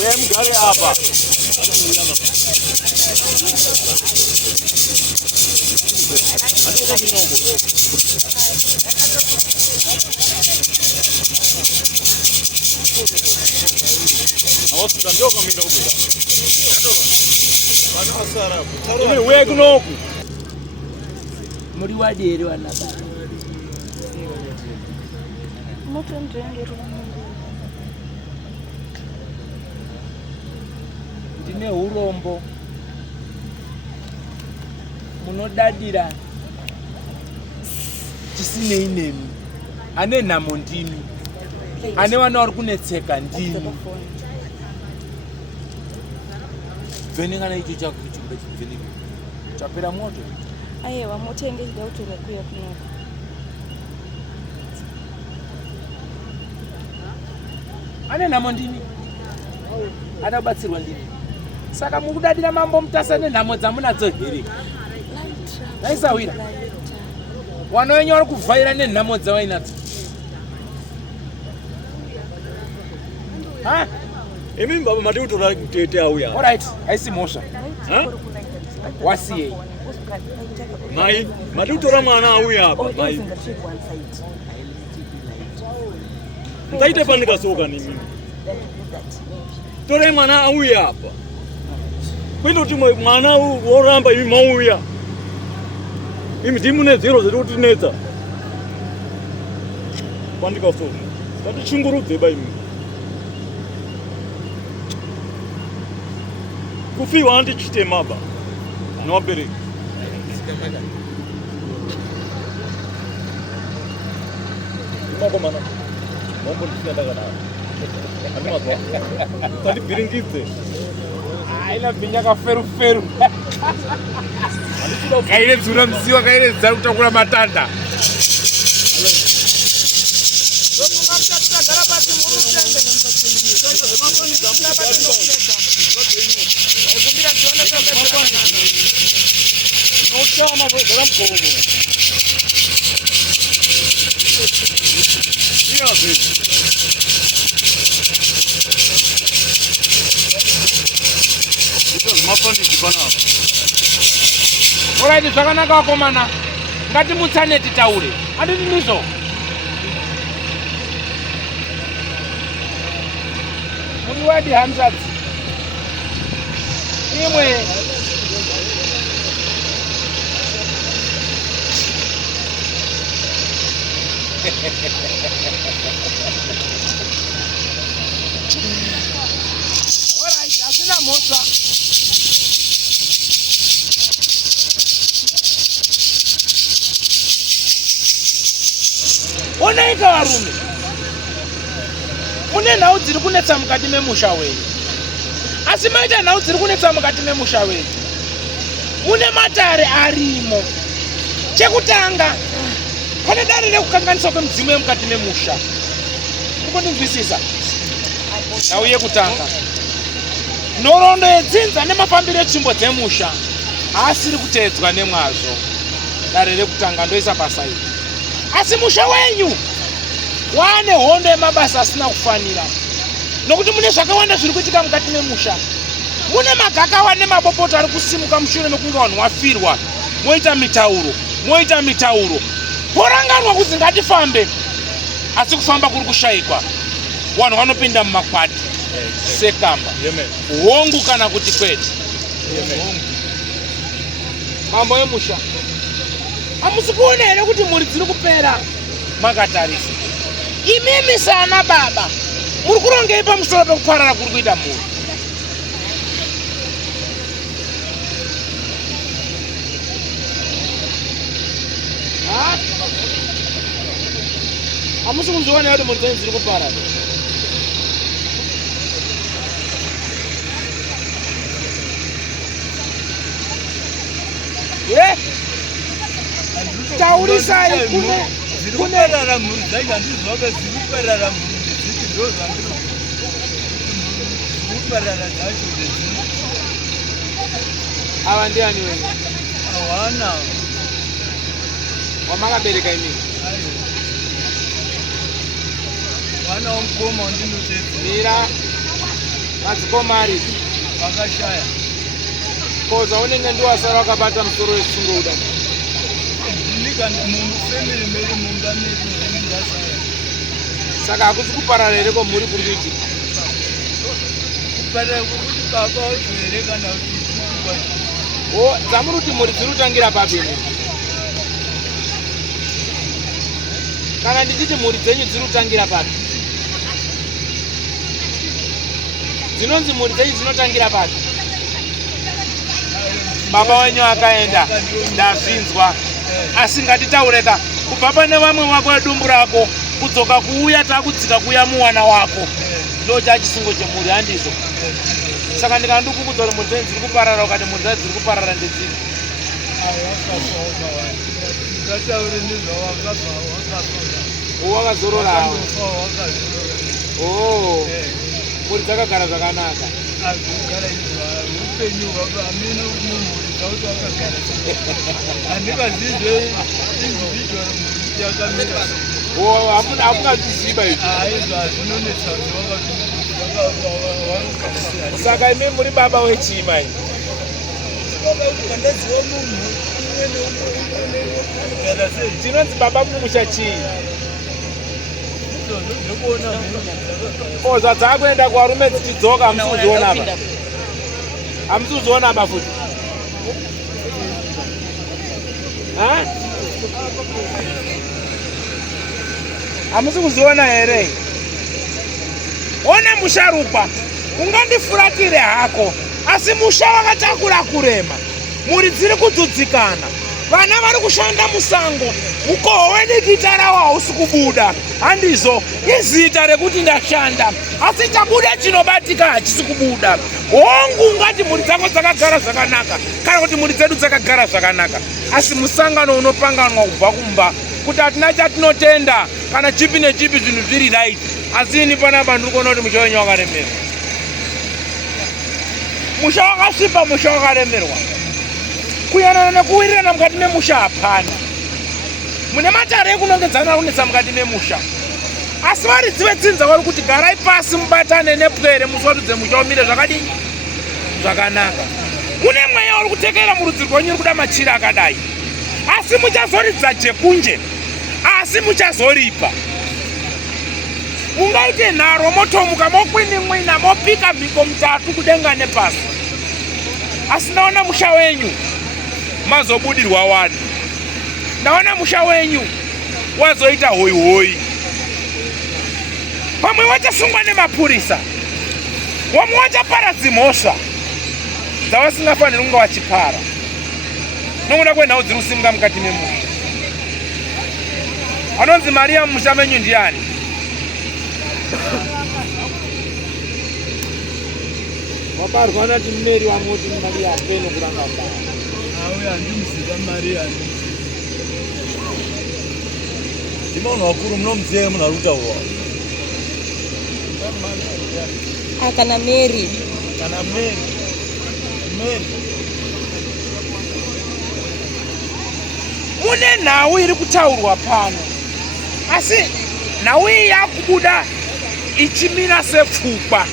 Wewe mgare hapa. Nossa, ndio kama mimi huko. Ndio. Wewe kunoku. Muri wadiri wana baba. Moto ndengero. Ndine urombo. Munodadira. Tisine inemi. Ane namo ndimi. Ane wana uri kunetseka ndimi. Veningana icho chako chichumbe chiveninga. Chapera moto. Aiwa motenge chida kuti umekuya kunoku. Ane namo ndimi. Adabatsirwa ndimi. Saka mukudadira mambo mutasane nhamo dzamunadzo here. Naisawira. Wana wenyu vari kuvhaira nenhamo dzawainadzo. Ha? Imi baba mati utora tete auya. All right, aisi mosha. Ha? Wasiye. Mai, mati utora mwana auya hapa. Mai. Ndaite panika soka ni mimi. Tore mwana auya hapa. Kwendo ti mwana woramba imi mauya. Imi timune zero zekuti neta. Pandika soka. Kati chingurudze ba imi. Kufi wanti chitemaba. No bere. Mako mana. Mombo ndisenda kana. Ani mazwa. Tadi biringitse. Aila binyaka feru feru. Kaile dzura mziwa kaile dzara kutakura matanda. Chama vamos como. E a vez. Então, mafani kibana. Alright, zvakanaka wakomana. Ngati mutsane titaure. Anditi nizo. Muri wadi Hamzat. Imwe Alright, asina mosa. Onaika varume. Mune nhau dziri kunetsa mukati memusha wenyu. Asi maita nhau dziri kunetsa mukati memusha wenyu. Mune matare arimo. Chekutanga. Pane dare rekukanganiswa kwemudzimu yemukati memusha. Kurikundinzwisisa? Nhau yekutanga. Nhoroondo yedzinza nemafambiro etsvimbo dzemusha asiri kuteedzwa nemwazvo. Dare rekutanga ndoisa pasaidi. Asi musha wenyu wane hondo yemabasa asina kufanira. Nokuti mune zvakawanda zviri kuitika mukati memusha. Mune magakawa nemabopoto ari kusimuka mushure mekunge vanhu wafirwa. Moita mitauro. Poranganwa kuti ngatifambe. Asi kufamba kuri kushayikwa. Vanhu vanopinda mumakwati. Sekamba. Hongu kana kuti kwete. Mambo emusha. Hamusi kuona here kuti mhuri dziri kupera makatarisa. Imimi sana baba. Muri kurongei pamusoro pekuparara kuri kuita mhuri. Hamusi kunzviona kuti mhuri dzenyu dziri kuparara. Taurisai kune rara mhuri dzacho handizvobe zikuperara mhuri dziti ndo zvandiro zikuperara dzacho ndedzino. Ava ndiani wenyu? Hawana. Wamakabereka imini? mwana wamukoma wandinotedzera madzikoma ari vakashaya koza unenge ndiwasara wakabata musoro wesungo uda ndini kandi mumufemiri meri mungamiri ndasara saka hakusi kuparara here kwamuri kuri kuitika kuparara kwokuti baba uzohere kana kuti dzamuri kuti mhuri dziri kutangira pabini kana ndichiti mhuri dzenyu dziri kutangira papi dzinonzi mhuri dzenyu dzinotangira papi baba wenyu akaenda ndazvinzwa asi ngatitaureka kubva pane vamwe wako edumbu rako kudzoka kuuya takudzika kuya muwana wako ndo chachisungo chemhuri handizvo saka ndikandikukudza kuti mhuri dzenyu dziri kuparara ukati mhuri dzenyu dziri kuparara ndedzini wakazorora mhuri dzakagara zvakanaka hamungaziziva saka imi muri baba wechima tinonzi baba mumusha chii oza dzakuenda kuvarume dzichidzoka hamusiuziona apa futi hamusi kuziona here ona musharukwa ungandifuratire hako asi musha wakatakura kurema mhuri dziri kudzudzikana vana vari kushanda musango mukoho wedigitara wausi kubuda handizvo izita rekuti ndashanda asi chabuda chinobatika hachisi kubuda hongu ungati mhuri dzako dzakagara zvakanaka kana kuti mhuri dzedu dzakagara zvakanaka asi musangano unopanganwa kubva kumba kuti hatina chatinotenda kana chipi nechipi zvinhu zviri right asi ini panapa ndiri kuona kuti musha wenyu wakaremerwa musha wakasvipa musha wakaremerwa kuyanana nekuwirirana mukati memusha hapana mune matare ekunongedzana kunetsa mukati memusha asi varidzi vetsinza vari kuti garai pasi mubatane nepwere musvarudze musha umire zvakadini zvakanaka mune mweya uri kutekera murudzi rwenyu uri kuda machira akadai asi muchazoridza jekunje asi muchazoripa mungaite nharo motomuka mokwinimwina mopika mhiko mutatu kudenga nepasi asi ndaona musha wenyu mazobudirwa wani ndaona musha wenyu wazoita hoihoi pamwe wachasungwa nemapurisa wamwe wachaparadzi mhosva dzavasingafaniri kunge vachipara nokuda kwenhau dziri kusimuka mukati memusha anonzi mariya mumusha menyu ndiani wabarwa nati mmeri wamoti mariya apeno kuranga mbaa auya ndimuziva mariya ndimaunhu wakuru munomuzive munhu ari kutaurwa kana Mary kana Mary mune nhau iri kutaurwa pano asi nhau iyi yakubuda ichimira sepfukwa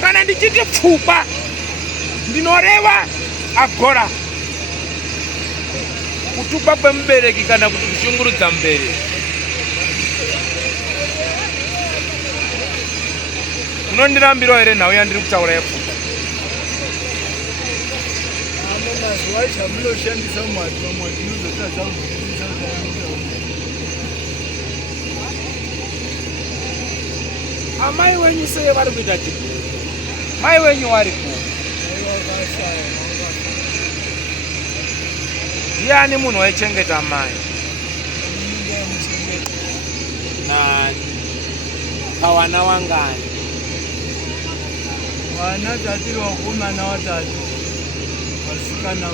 kana ndichiti pfukwa ndinoreva agora kutukwa kwemubereki kana kuti kushungurudza mubereki munondirambirawo here nhau yandiri kutaura yepfukwa mazuva chamunoshandisa mwadinozotadza amai wenyu sei vari kuita chibhuru mai wenyu wari ku ndiani munhu waichengeta mai nani pawana wangani wana tatiri wakomana watatu vasikana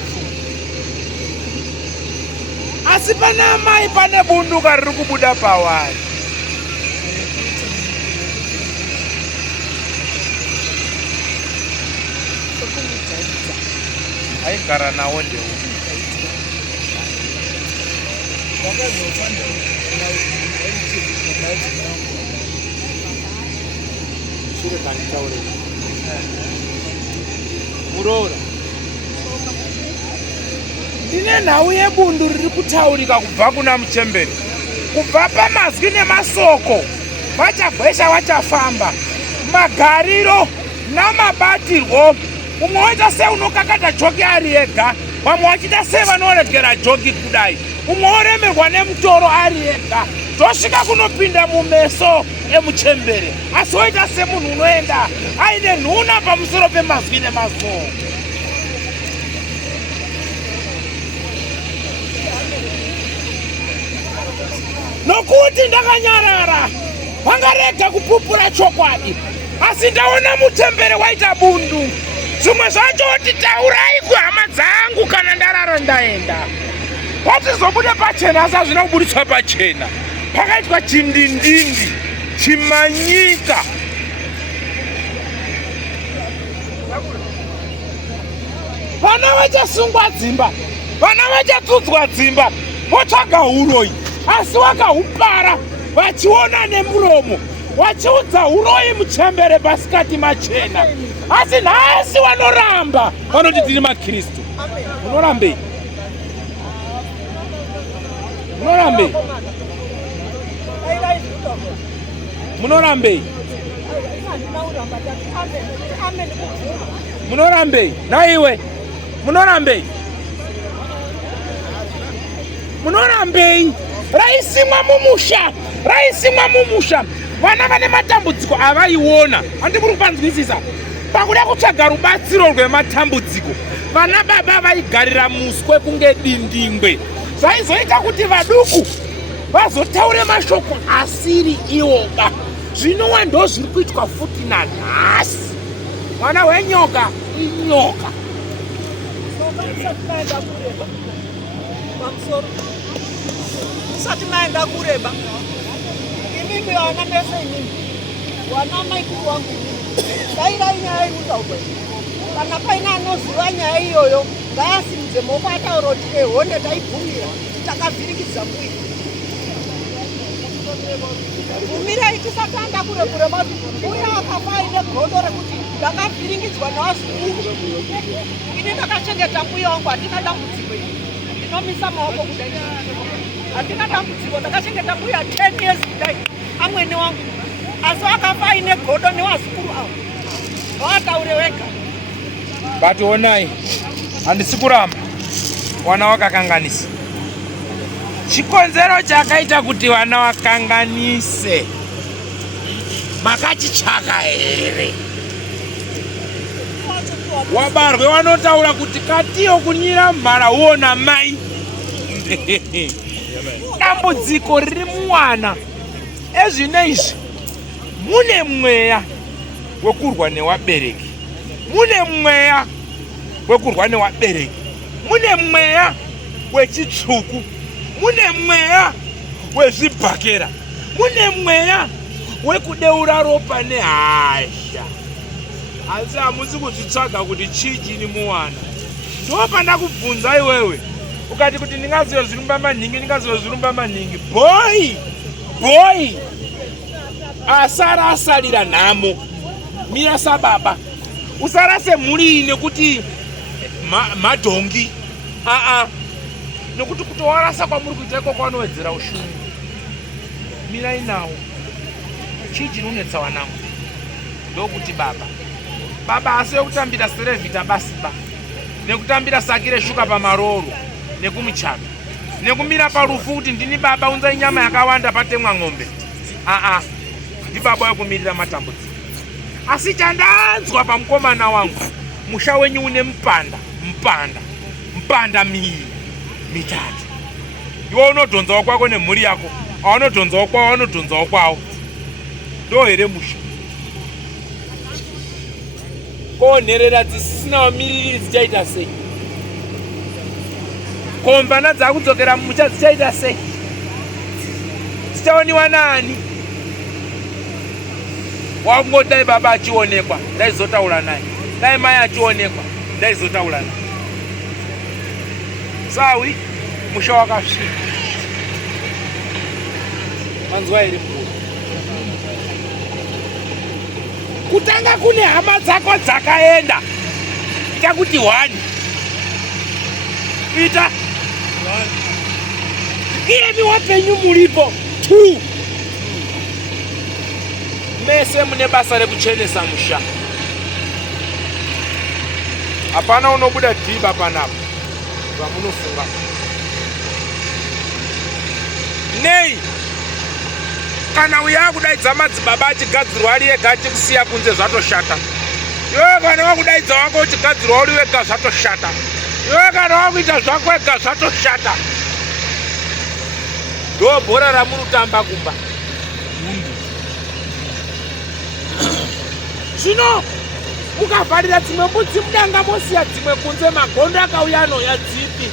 4 asi pana mai pane bunduka riri kubuda pawari aigara nawo ndeu Murora. Ndine nhau yebundu riri kutaurika kubva kuna Muchembere. Kubva pamazwi nemasoko vachagwesha vachafamba. Magariro namabatirwo. Umwe waita seunokakata joki ari ega. Vamwe vachita sevanoregera joki kudai. Umwe oremerwa nemutoro ari ega. Zvosvika kunopinda mumeso eMuchembere. Asi woita semunhu unoenda aine nhuna pamusoro pemazwi nemasoko. Nokuti ndakanyarara vangarega kupupura chokwadi, asi ndaona Muchembere waita bundu. Zvimwe zvacho kuti taurai kuhama dzangu kana ndarara ndaenda. Patizobude pachena asi hazvina kubudiswa pachena. Pakaitwa chindindindi chimanyika. Vana vachasungwa dzimba, vana vachatsudzwa dzimba, votsvaga uroi. Asi wakahupara vachiona nemuromo vachiudza uroi Muchembere pasikati machena. Asi nhasi vanoramba vanoti tiri maKristu. Munorambei? Munorambei? Munorambei? Munorambei? Naiwe? Munorambei? Munorambei? Raisimwa mumusha. Vana vane matambudziko avaiona. Handikuri kupanzwisisa. Pakuda kutsvaga rubatsiro rwematambudziko, vana baba vaigarira muswe kunge dindingwe. Zvaizoita kuti vaduku vazotaure mashoko asiri iwoba. Zvinowa ndo zviri kuitwa futi nanhasi. Mwana wenyoka inyoka. Usati maenda kureba. Mimi wana pesa nyingi. Wana maikuru wangu. Daira inyaya inotaurwa. Kana paina anoziva nyaya iyoyo, ngaasimudze maoko ataura kuti honde taibvumira takavhirikidza mbuya. Bvumirai tisati anda kureba. Uya akafa aine godo rekuti ndakavhiringidzwa navazukuru. Ini ndakachengeta mbuya wangu, handina dambudziko iri. Ndinomisa maoko kudai. Handina dambudziko, ndakachengeta mbuya 10 years kudai. Amwene wangu. Asi akafa aine godo nevazukuru avo. Vataure wega. But onai, handisi kuramba. Vana vakakanganisa. Chikonzero chakaita kuti vana vakanganise. Makachichaka here. Wabarwe vanotaura kuti katiyo kunyira mhara uona mai. Dambudziko riri muvana. Ezvinezvi mune mweya wekurwa nevabereki. Mune mweya wekurwa nevabereki. Mune mweya wechitsvuku. Mune mweya wezvibhakera. Mune mweya wekudeura ropa nehasha. Asi hamusi kuzvitsvaga kuti chii chiri muwana. Ndopanda kubvunza iwewe. Ukati kuti ndingazozvirumba maningi. Boy! Asara asalira nhamo. Mira sababa. Usarase mhuri nekuti madhongi. Nekuti kutowarasa kwamuri kuita iko kwanowedzera ushungu. Mirai nawo. Chii chinonetsa wanangu? Ndokuti baba asiwe kutambira serevhita basiba. Nekutambira sakire shuka pamaroro. Nekumuchaka. Nekumira parufu kuti ndini baba unzai nyama yakawanda patemwa ng'ombe. Ndi baba wekumirira matambudziko. Asi chandanzwa pamukomana wangu, musha wenyu une mpanda mitatu. Iwe unodhonzawo kwako nemhuri yako, aunodhonzawo kwavo, aunodhonzawo kwavo. Ndo here musha. Ko nherera dzisisina vamiririri dzichaita sei? Ko mbana dzakudzokera mumusha dzichaita sei? Dzichaoniwa nani? Wakungoti dai baba achionekwa, ndaizotaura naye. Dai mai achionekwa, ndaizotaura naye. Sawi, musha wakasvika. Manzwa here mkuru. kutanga kune hama dzako dzakaenda ita kuti 1 ita iyemi wapenyu muripo 2 mese mune basa rekuchenesa musha. Hapana unobuda dhiba panapa zvamunofunga. Nei kana uya kudaidza madzibaba achigadzirwa ari ega achikusiya kunze zvatoshata. Iwe kana wakudaidza wako uchigadzirwa uri wega zvatoshata. Iwe kana wakuita zvako ega zvatoshata. Ndo bhora ramunotamba kumba. Zvino mukavharira dzimwe mbudzi mudanga mosiya dzimwe kunze, magondo akauya anoya dzipi?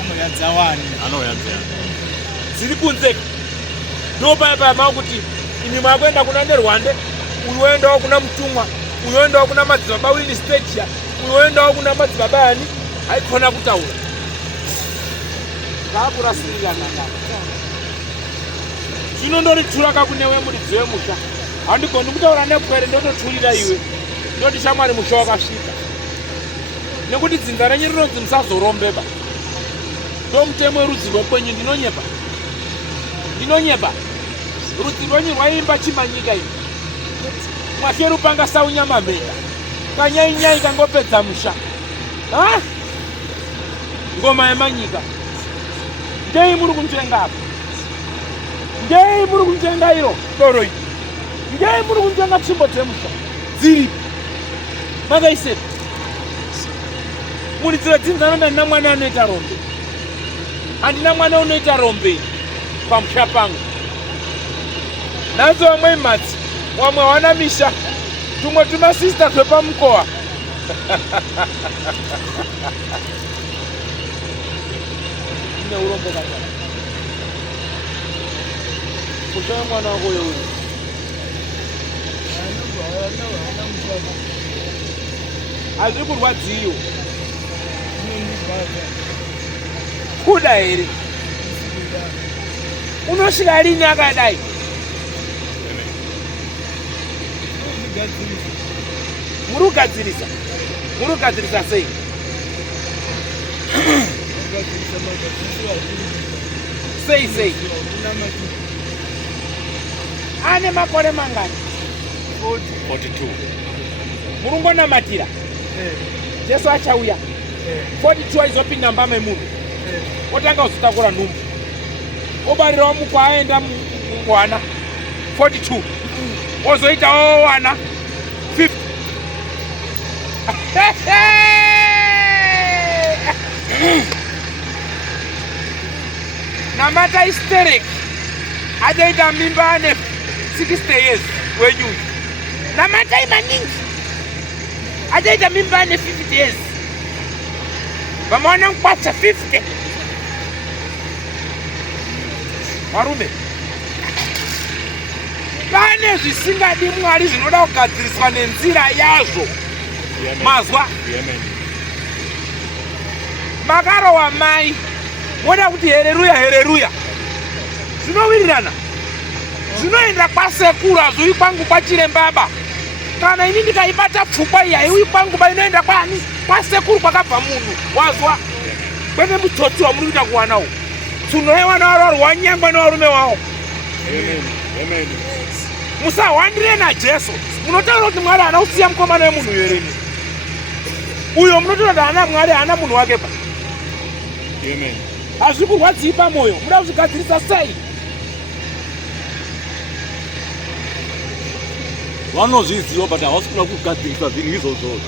Anoya dzawani. Anoya dziri kunze. Ndo paya makuti ini makuenda kuna Nerwande, uyu woendawo kuna Mutumwa, uyu woendawo kuna madzibaba Winnie Stadia, uyu woendawo kuna madzibaba ani haikona kutaura. Zvakurasirira nanga. Zvino ndorituraka kunewe muridzi wemusha. Handigoni kutaura nepwere ndototurira iwe. Ndoti shamwari musha wakasvika. Nekuti dzinza renyu rinonzi musazorombeba. Ndo mutemo werudzi rwekwenyu. Ndinonyepa. Rudzi rwenyu rwaimba chimanyika ini. Mwasherupanga saunyama mheta. Kanyainyai kangopedza musha. Ngoma yemanyika. Ndei muri kuntenga apa? Ndei muri kuntenga iro doro iyi? Ndei muri kuntenga tsvimbo dzemusha? Dziri makaiseti muridziro dzinzanonda ndina mwana anoita rombe. Handina mwana unoita rombe pamusha pangu. Nanzo vamwe imhatsi, vamwe hawana misha, tumwe tumasista twepamukowa. Ine urombe katana. Kushaya mwana wako uyu. Hazviri kurwadziyo. Kuda here. Unosvika rini akadai? Muri kugadzirisa sei? Sei. Ane makore mangani? 42. Murungonamatira. Jesu achauya. 42 aizopinda mbama yemunhu. Otanga kuzotakura nhumbu. Obarirawo mukwa aenda mwana 42. Ozoitawo wana 50. Namata hysteric. Ajaita mimba ane 60 years wenyu. Namata imaningi. Ajaita mimba ane 50 years. Vamaona mkwatsa 50. Varume. Pane zvisingadi Mwari zvinoda kugadziriswa nenzira yazvo. Mazwa? Makarowa mai. Moda kuti hereruya. Zvinowirirana. Zvinoenda kwasekuru hazviuyi kwangu kwachirembaba. Kana ini ndikaibata pfungwa iyi haiuyi kwangu inoenda kwani? Kwasekuru kwakabva munhu. Wazwa? Kwete mutsotsi wamuri kuita kuwanawo. Tsuno yewana waro wanyangwa nevarume wavo. Amen. Musahwandire naJesu. Munotaura kuti Mwari haana kusiya mukomana wemunhu here? Uyo munotaura kuti haana Mwari haana munhu wake pa. Amen. Hazviri kurwadzii pamwoyo. Muda kuzvigadzirisa sei? Vanozviziva but havasi kuda kugadzirisa zvinhu izvozvo.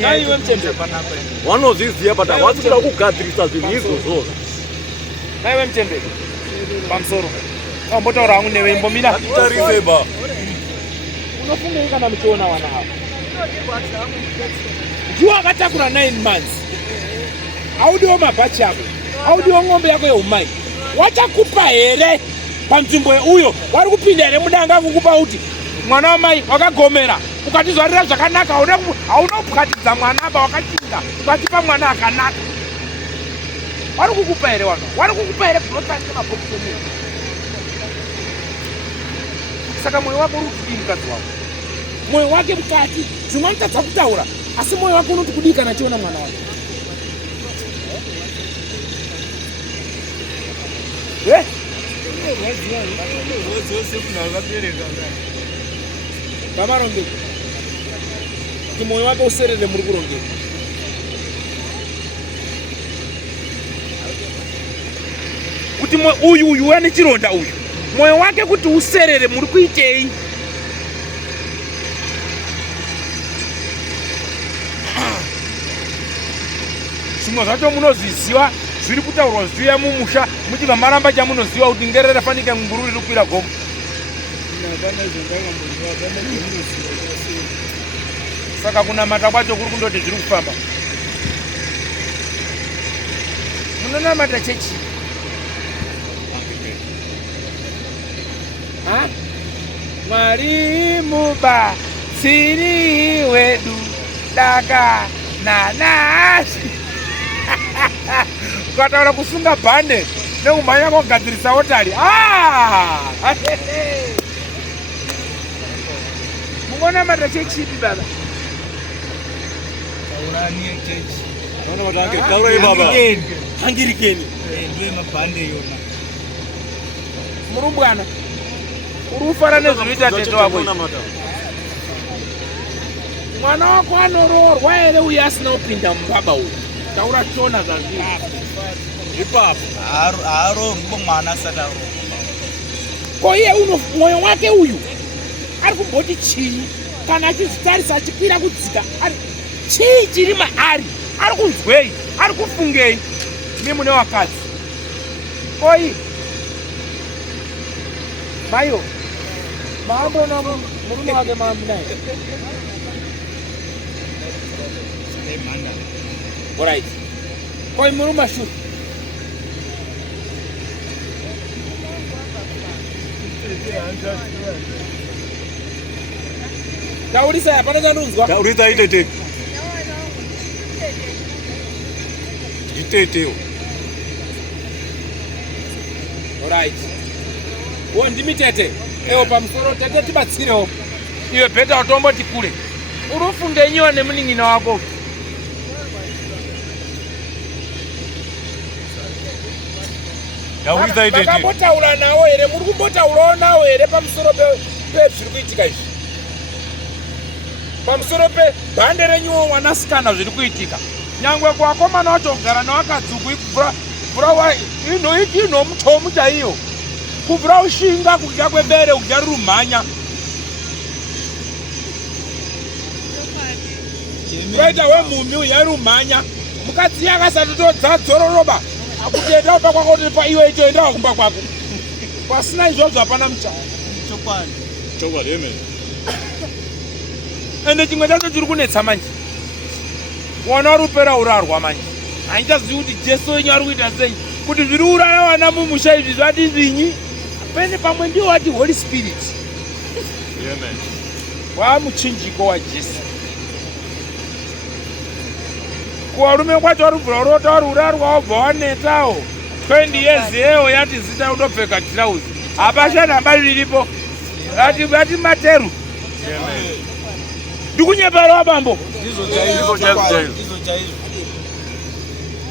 Naiwe mtendere. Vanozviziva but havasi kuda kugadzirisa zvinhu izvozvo. Naiwe mtendere. Pamusoro. Ambotaura hangu newe imbomira. Tariseba. Unofungei kana muchiona wana ava? Ndiwo akatakura 9 months. Haudiwo mabhachi ako. Haudiwo ng'ombe yako yeumai. Wachakupa here panzvimbo uyo. Wari kupinda here mudanga kukupa kuti mwana wamai wakagomera. Ukatizvarira zvakanaka. Hauna kupwatidza mwana apa wakachinga. Ukatipa mwana akanaka. Wari kukupa here wano. Wari kukupa here kunotangira mabhokisi emunhu. saka mwoyo wako uri kudii mukadzi wako? Mwoyo wake mukati zvimwe mutadza kutaura asi mwoyo wako unoti kudii kana achiona mwana wake? Kamarongeka kuti mwoyo wake userere muri kurongeka. Kuti uyu ane chironda uyu mwoyo wake kuti userere muri kuitei? Zvimwe zvacho munozviziva zviri kutaurwa zviya mumusha muchibva maramba chamunoziva kuti ngerere fanike nguru riri kukwira gomo. Saka kunamata kwacho kuri kundoti zviri kufamba. Munonamata chechi? Mwari mubatsiri wedu daka nanasi. Ukataura kusunga bhande nekumhanya kogadzirisa otari. Munonamata chechipi baba? Hangirikeni. Murumbwana uri kufara nezvinoita tete wako. Mwana wako anoroorwa here uye asina kupinda mubaba uyu? Taura chona zvazviri. Ipapo haarorwi mwana asati aroorwa. Ko iye mwoyo wake uyu ari kumboti chii kana achizvitarisa achikwira kudzika? Chii chiri maari? Ari kunzwei? Ari kufungei? Imi mune wakadzi. Oi Mayo, maambona murume wake maamnaye? Alright. Koi murume shu. Taurisa hapana zvanunzwa. Taurisa itete. Itete. Alright. Ndimi tete. Ewo pamusoro tete tibatsirewo. Iwe bheta utomboti kule. Urufunge nyiwa nemuning'ina wako. Taurisa itete. Makambotaura nawo here? Muri kumbotaurawo nawo here pamusoro pezviri kuitika izvi? Pamusoro pebhande renyuwo mwanasikana zviri kuitika. Nyangwe kuvakomana wacho kugara navakadzi kuivhura inomutomu chaiyo. Kuvhura ushinga, kudya kwebere, kudya rumhanya. Kuita wemumi uya rumhanya. Mukadzi akasati todzororoba. Akutoenda kumba kwako pa iwe icho enda kumba kwako. Pasina izvozvo hapana mucha. Chokwadi yemene. Ende chimwe chacho chiri kunetsa manje. Mwana wari kupera urarwa manje. Handichazivi kuti Jesu wenyu ari kuita sei. Kuti zviri urara vana mumusha izvi zvati zvinyi. Pene pamwe ndiwo wati Holy Spirit. Amen. Wamuchinjiko waJesu. Kuvarume kwacho vari kubvura urota vari urarwa wabva wanetawo. 20 years yewo yati zita udopfeka tirauzi. Hapashana hamba riripo. Ati materu. Amen. Ndikunyepera bambo. Ndizo chaizo.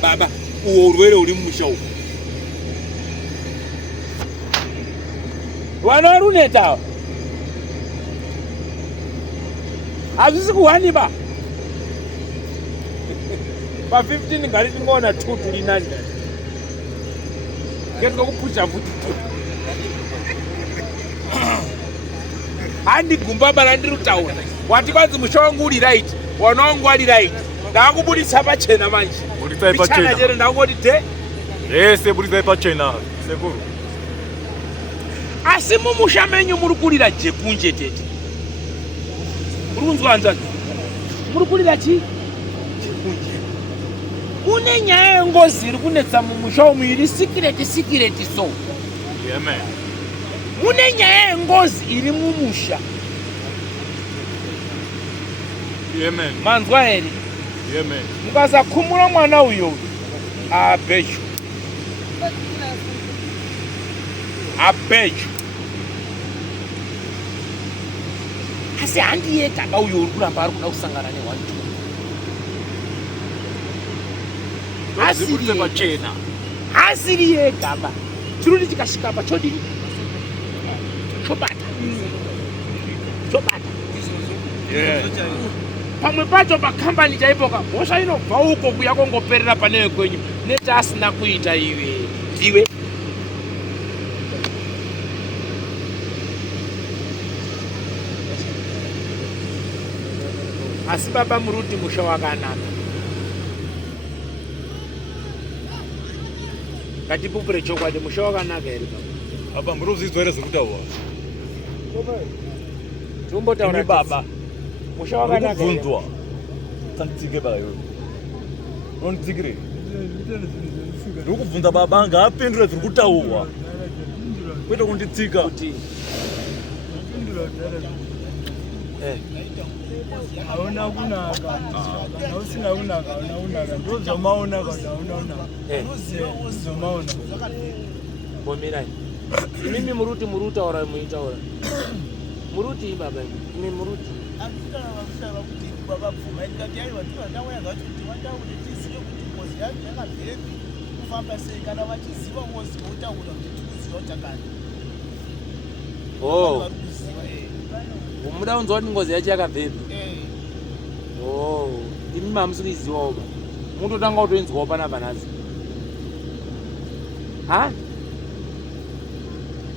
Baba, uwo urwere uri mumusha uko. Vana vari kunetawo. Hazvisi kuhaniba. Pa 15 ngari tingoona 2 turi nani. Ketwa kupusha futi 2. Handi gumba bana ndiri kutaura. Wati kwanzi musha wangu uri right. Wana wangu ari right. Ndakubudisa pachena manje. Budisa pachena. Bichana jere ndangoti te. Yese budisa pachena. Sekuru. Asi mumusha menyu muri kurira jekunje tete. Muri kunzwa nzani? Muri kurira chi? Jekunje. Kune nyaya yengozi iri kunetsa mumusha umu iri secret so. Amen. Mune nyaya yengozi iri mumusha. Amen. Manzwa here? Amen. Mukaza kumura mwana uyo. Abejo. asi handi yega uyo uri kuramba ari kuda kusangana ne1 asiri yega ba chirudi chikasvika pa chodini chobata pamwe pacho pakambani chaipoka hosha inobva uko kuya kongoperera pane wekwenyu netasina kuita iwe asi baba Muruti musha wakanaka ngatipupure chokwadi musha wakanaka here apa muruzidzwa here zvekutaura tombotaura baba musha wakanaka kubvunzwa tanditsike bayo unonditsikire ndiri kubvunza baba ngaapindure zviri kutaurwa kwete kunditsika kuti hauna kunaka kana usina kunaka hauna kunaka ndozomaona kana hauna kunaka zomaona bomirai imimi Muruti murutaura muitaura Muruti baba imi Muruti muda kunzwa kuti ngozi yacho yakabvepi imi mamusi kuiziwawo ba mutotanga kutoinzwawo panapa nhasi ha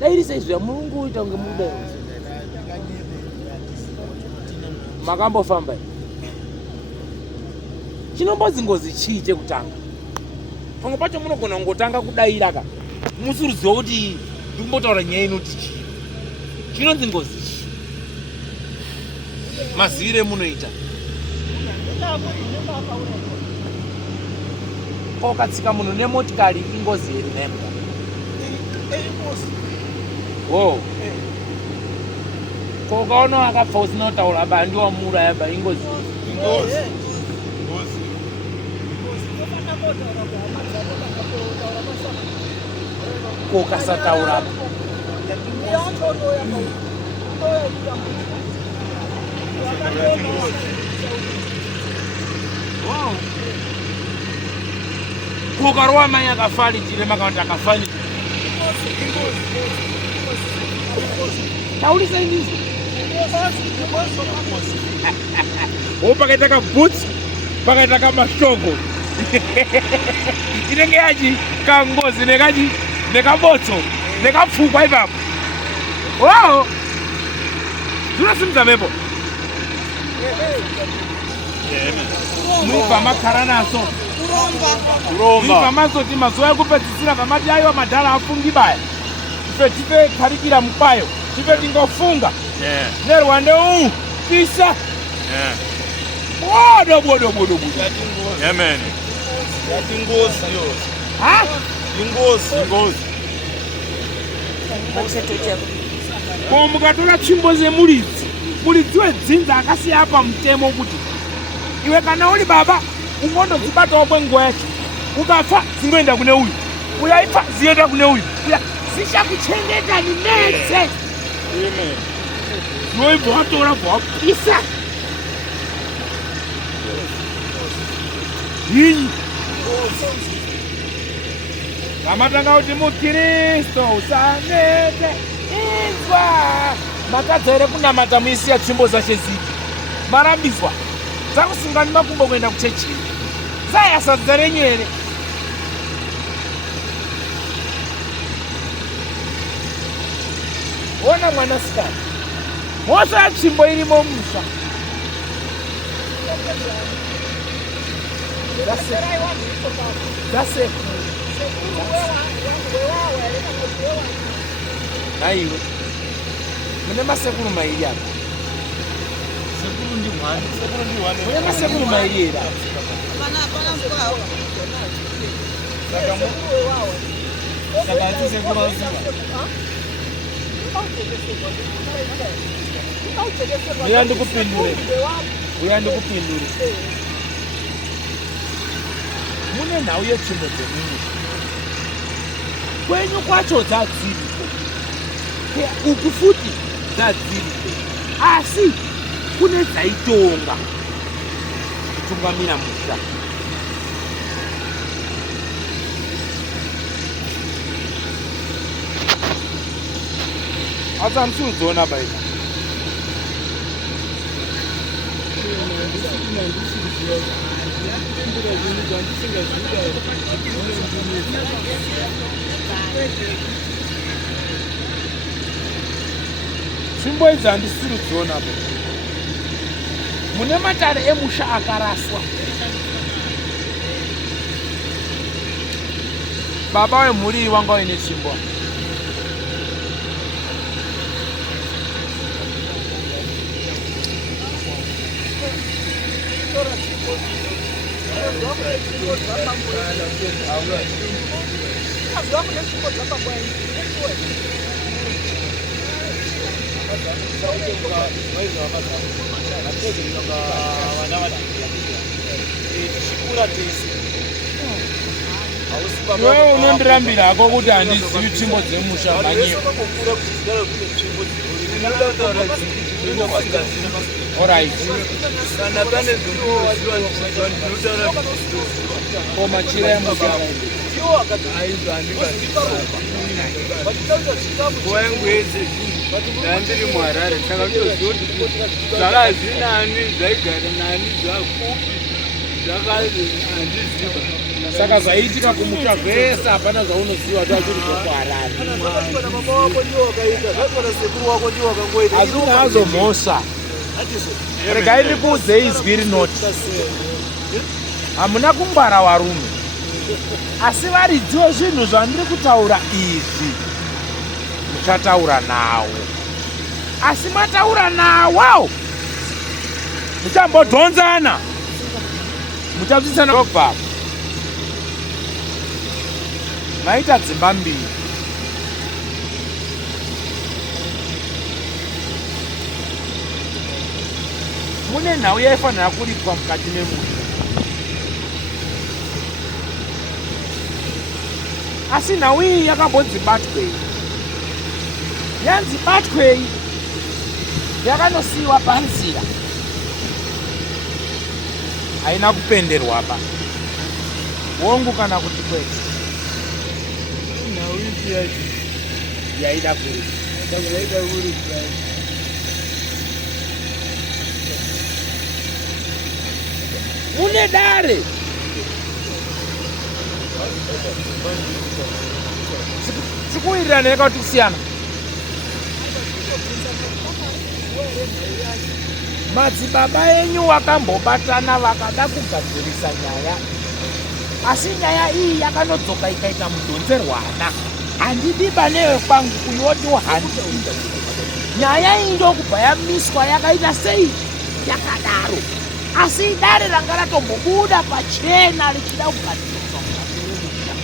dai seizvo yamurungu uita kunge muda makambofamba chinombodzi ngozi chii chekutanga pamwe pacho munogona kungotanga kudaira ka musiriziva kuti ndikumbotaura nyaya inoti chii chinonzi ngozi chii mazivire munoita kokatsika munhu nemotikari ingozi here nemba kokaona wakapfa usina kutaura ba ndiwamuraya ba ingozi kokasataura kokarwa mai akafanichire makauti akafanichire taurisa ingizo pakaita kabhutsi pakaita kamashongo inenge yachi kangozi nekachi nekabotso nekapfukwa ipapo zvinosimudza mhepo muibva makara naso muibva mazoti mazuva ekupedzisira vamati aiwa madhara afungi baya ife tipe karikira mukwayo tipe tingofunga nerwande pisa bodo ko mukatora tsvimbo zemuridzi wedzinza akasiya apa mutemo kuti iwe kana uri baba ungondodzibatawo kwenguva yacho ukafa zingoenda kune uyu uyaifa zienda kune uyu zvichakuchengeta ninese noibva watora bva wapisa iyi vamatanga kuti mukristu usanete inzwa makadzere kunamata muisiya tsvimbo zache zii marambiswa dzakusungani makumbo kuenda kuchechi sayasadza renyu here ona mwanasikana hosha yatsvimbo irimo musha aiwe mune masekuru mairi apa mune masekuru mairi here uya ndikupindure mune nhau yetsvimbo dzemunhu kwenyu kwacho dzadziripo uku futi dzadziripo asi kune dzaitonga kutungamira musha. Asi handisi kudziona baita. Nzvimbo idzi handisiri kudziona baita. Mune matare emusha akaraswa. Baba wemhuri wanga uine tsvimbo. Wewe unondirambira hako kuti handizivi tsvimbo dzemusha manyiko. Alright. Koma chira yemusha. Wangwezi. Ndandiri muHarare saka ndoziva kuti zvakazinani zvaigara nani zvakupi zvakandiziva. Saka zvaiitika kumusha zvese hapana zvaunoziva tachiri kuHarare. Hazvina hazo mhosva. Regai ndikuudzei izwi rinoti hamuna kungwara varume, asi varidziwo zvinhu zvandiri kutaura izvi muchataura nawo. Asi mataura nawo muchambodhonzana, muchabvisana robva. Maita dzimba mbiri. Mune nhau yaifanira kuripwa mukati memusha. Asi nhau iyi yakambonzi Batwei. Yanzi Batwei yakanosiyiwa panzira. Haina kupenderwa ba. Wongu kana kuti kwete. Nhau iyi yaida kuri. yaida kuri. Mune dare. Sikuwirirana yakakuti kusiyana. Madzibaba enyu vakambobatana vakada kugadzirisa nyaya. Asi nyaya iyi yakanodzoka ikaita mudhonzerwana. Handidiba newe kwangu uyoti handi. Nyaya iyi ndokubva yamiswa yakaita sei yakadaro. Asi dare ranga ratombobuda pachena richida kugadziriswa mukati memusha.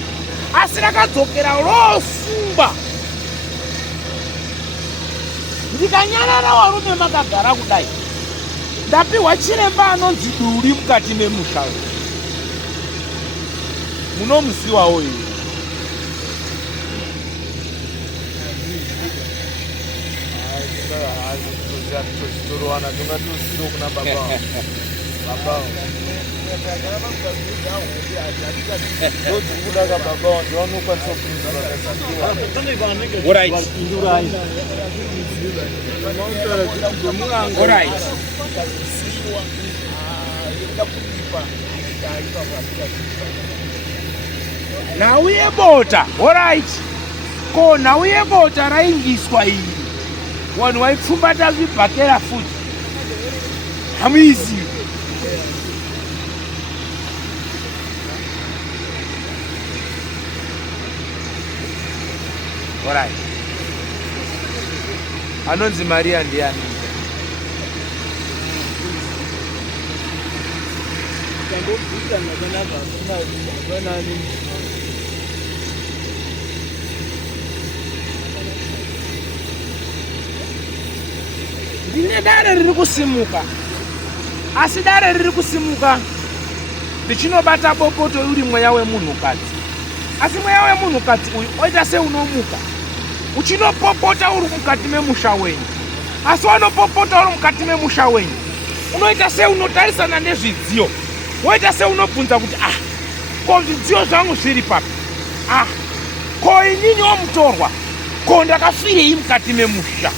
Asi rakadzokera rofumba. Ndikanyarara varume makagara kudai. Ndapiwa chiremba anonzi Duri mukati memusha. Munomuzivawo iye. Nhau yebota, alright. Ko nhau yebota raingiswa iyi. Vanhu vaipfumbata zvibhakera futi. Hamuizivi. Alright. Anonzi Maria ndiani? Ndine dare riri kusimuka. Asi dare riri kusimuka richinobata bopoto uri mweya wemunhukadzi. Asi mweya wemunhukadzi uyu oita seunomuka uchinopopota uri mukati memusha wenyu. asi wanopopota uri mukati memusha wenyu unoita seunotarisana nezvidziyo, woita seunobvunza kuti ko zvidziyo zvangu zviri papi, ko inini womutorwa, ko ndakafirei mukati memusha.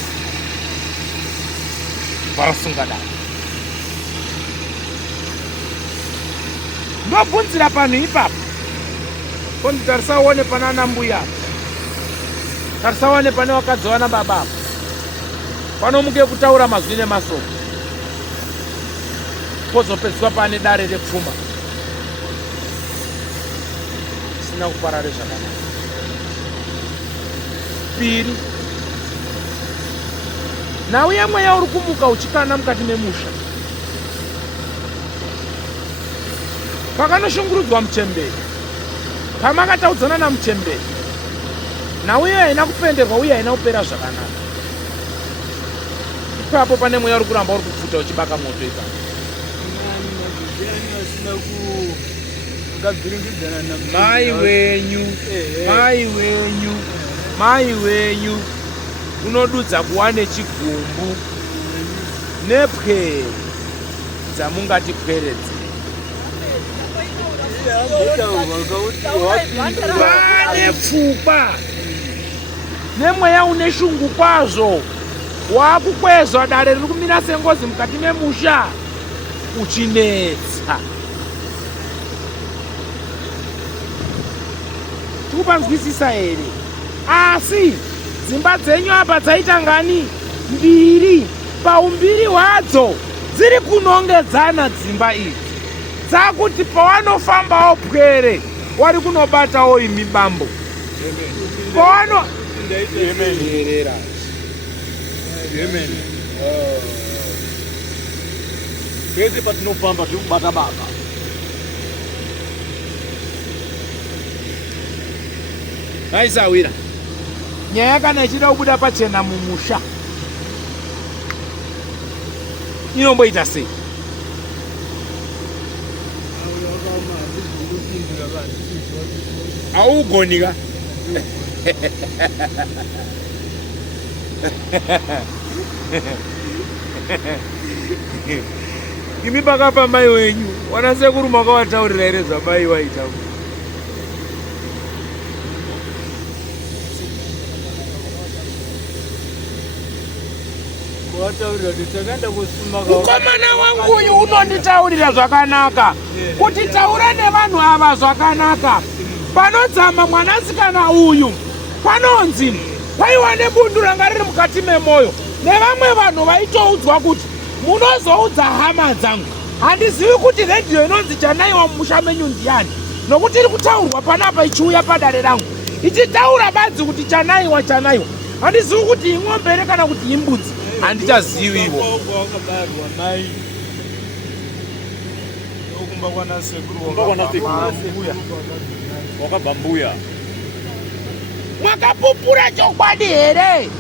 Varasungadana ndobvunzira panhu ipapo. Konditarisa uone pana nambuya, tarisa uone pane wakadzi wana baba, panomuke kutaura mazwi nemasoko, pozopedzwa pane dare repfuma sina kuparare zvakanaka. Piri, nauye mweya uri kumuka uchikana mukati memusha, pakanoshungurudzwa muchemberi, pamakataudzana namuchemberi, nauye haina kupenderwa uye haina kupera zvakanaka. Ipapo pane mweya uri kuramba uri kupfuta uchibaka moto ipapo. Mai wenyu unodudza kuwa nechigumbu nepwere dzamungati pweredze. Pane pfungwa nemweya une shungu kwazvo, wakukwezva dare riri kumira sengozi mukati memusha uchinetsa. Tikupanzwisisa here? Asi dzimba dzenyu apa dzaita ngani? Mbiri. Paumbiri hwadzo dziri kunongedzana dzimba idzi, dzakuti pawanofambawo pwere wari kunobatawo imi bambo. Pawano pese patinofamba tiri kubata baba. Aisawira nyaya kana ichida kubuda pachena mumusha inomboita sei? Augonika imi pakapa mai wenyu wana sekuru makavataurira here zvabai waita? Mukomana wangu uyu unonditaurira zvakanaka, kuti taura nevanhu ava zvakanaka. Panodzama mwanasikana uyu panonzi paiwa nebundu ranga riri mukati memwoyo, nevamwe vanhu vaitoudzwa kuti munozoudza hama dzangu. Handizivi kuti redhiyo inonzi Chanaiwa mumusha menyu ndiani, nokuti iri kutaurwa panapa ichiuya padare rangu ichitaura badzi kuti Chanaiwa Chanaiwa. Handizivi kuti imwombere kana kuti imbudzi, handichazivi ivo. Wakabambuya Mwakapupura chokwadi here?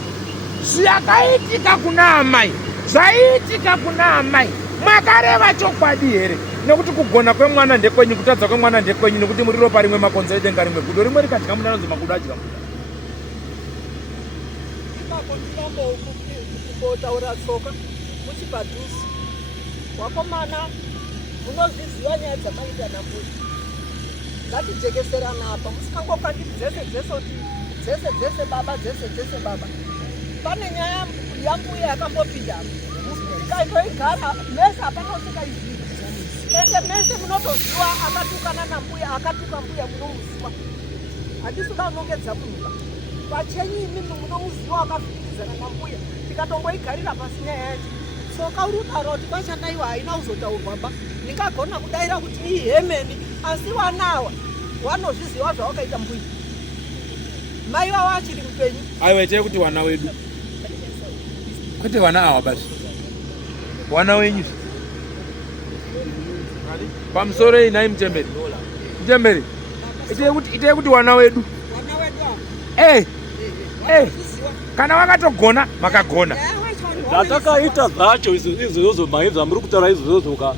Zvakaitika kuna amai zvaiitika kuna amai, mwakareva chokwadi here? Nekuti kugona kwemwana ndekwenyu, kutadza kwemwana ndekwenyu, nekuti muri ropa rimwe, makonzo edenga rimwe, gudo rimwe rikadya muna nonzi magudo adya muna. Ipapo ndinongotaura tsoka muchipadhusi. Wakomana munozviziva nyaya dzamaita nambuya. Ngatijekeserana apa, musingangokandi dzese baba, dzese baba. Pane nyaya yambuya yakambopinda ikaitoigara mese apanosvika izvi, ende mese munotoziva akatukana nambuya, akatuka mbuya munomuziva. Handisika unongedza munhuba pachenyu imimi munomuziva akafikiridzana nambuya, tikatongoigarira pasi nyaya yacho. Tsoka uri kutaura kuti Chanaiwa haina kuzotaurwa ba, ndingagona kudaira kuti ihemeni, asi wanawa wanozviziva zvawakaita mbuya. Mai vavo achiri mupenyu. Aiwa itai kuti wana wedu, kwete wana awa basi, wana wenyu pamusoro ei. Nai Mchemberi, Mchemberi itai kuti wana wedu, kana wakatogona makagona. Zvatakaita zvacho izvozvo maizva muri kutaura izvozvo ka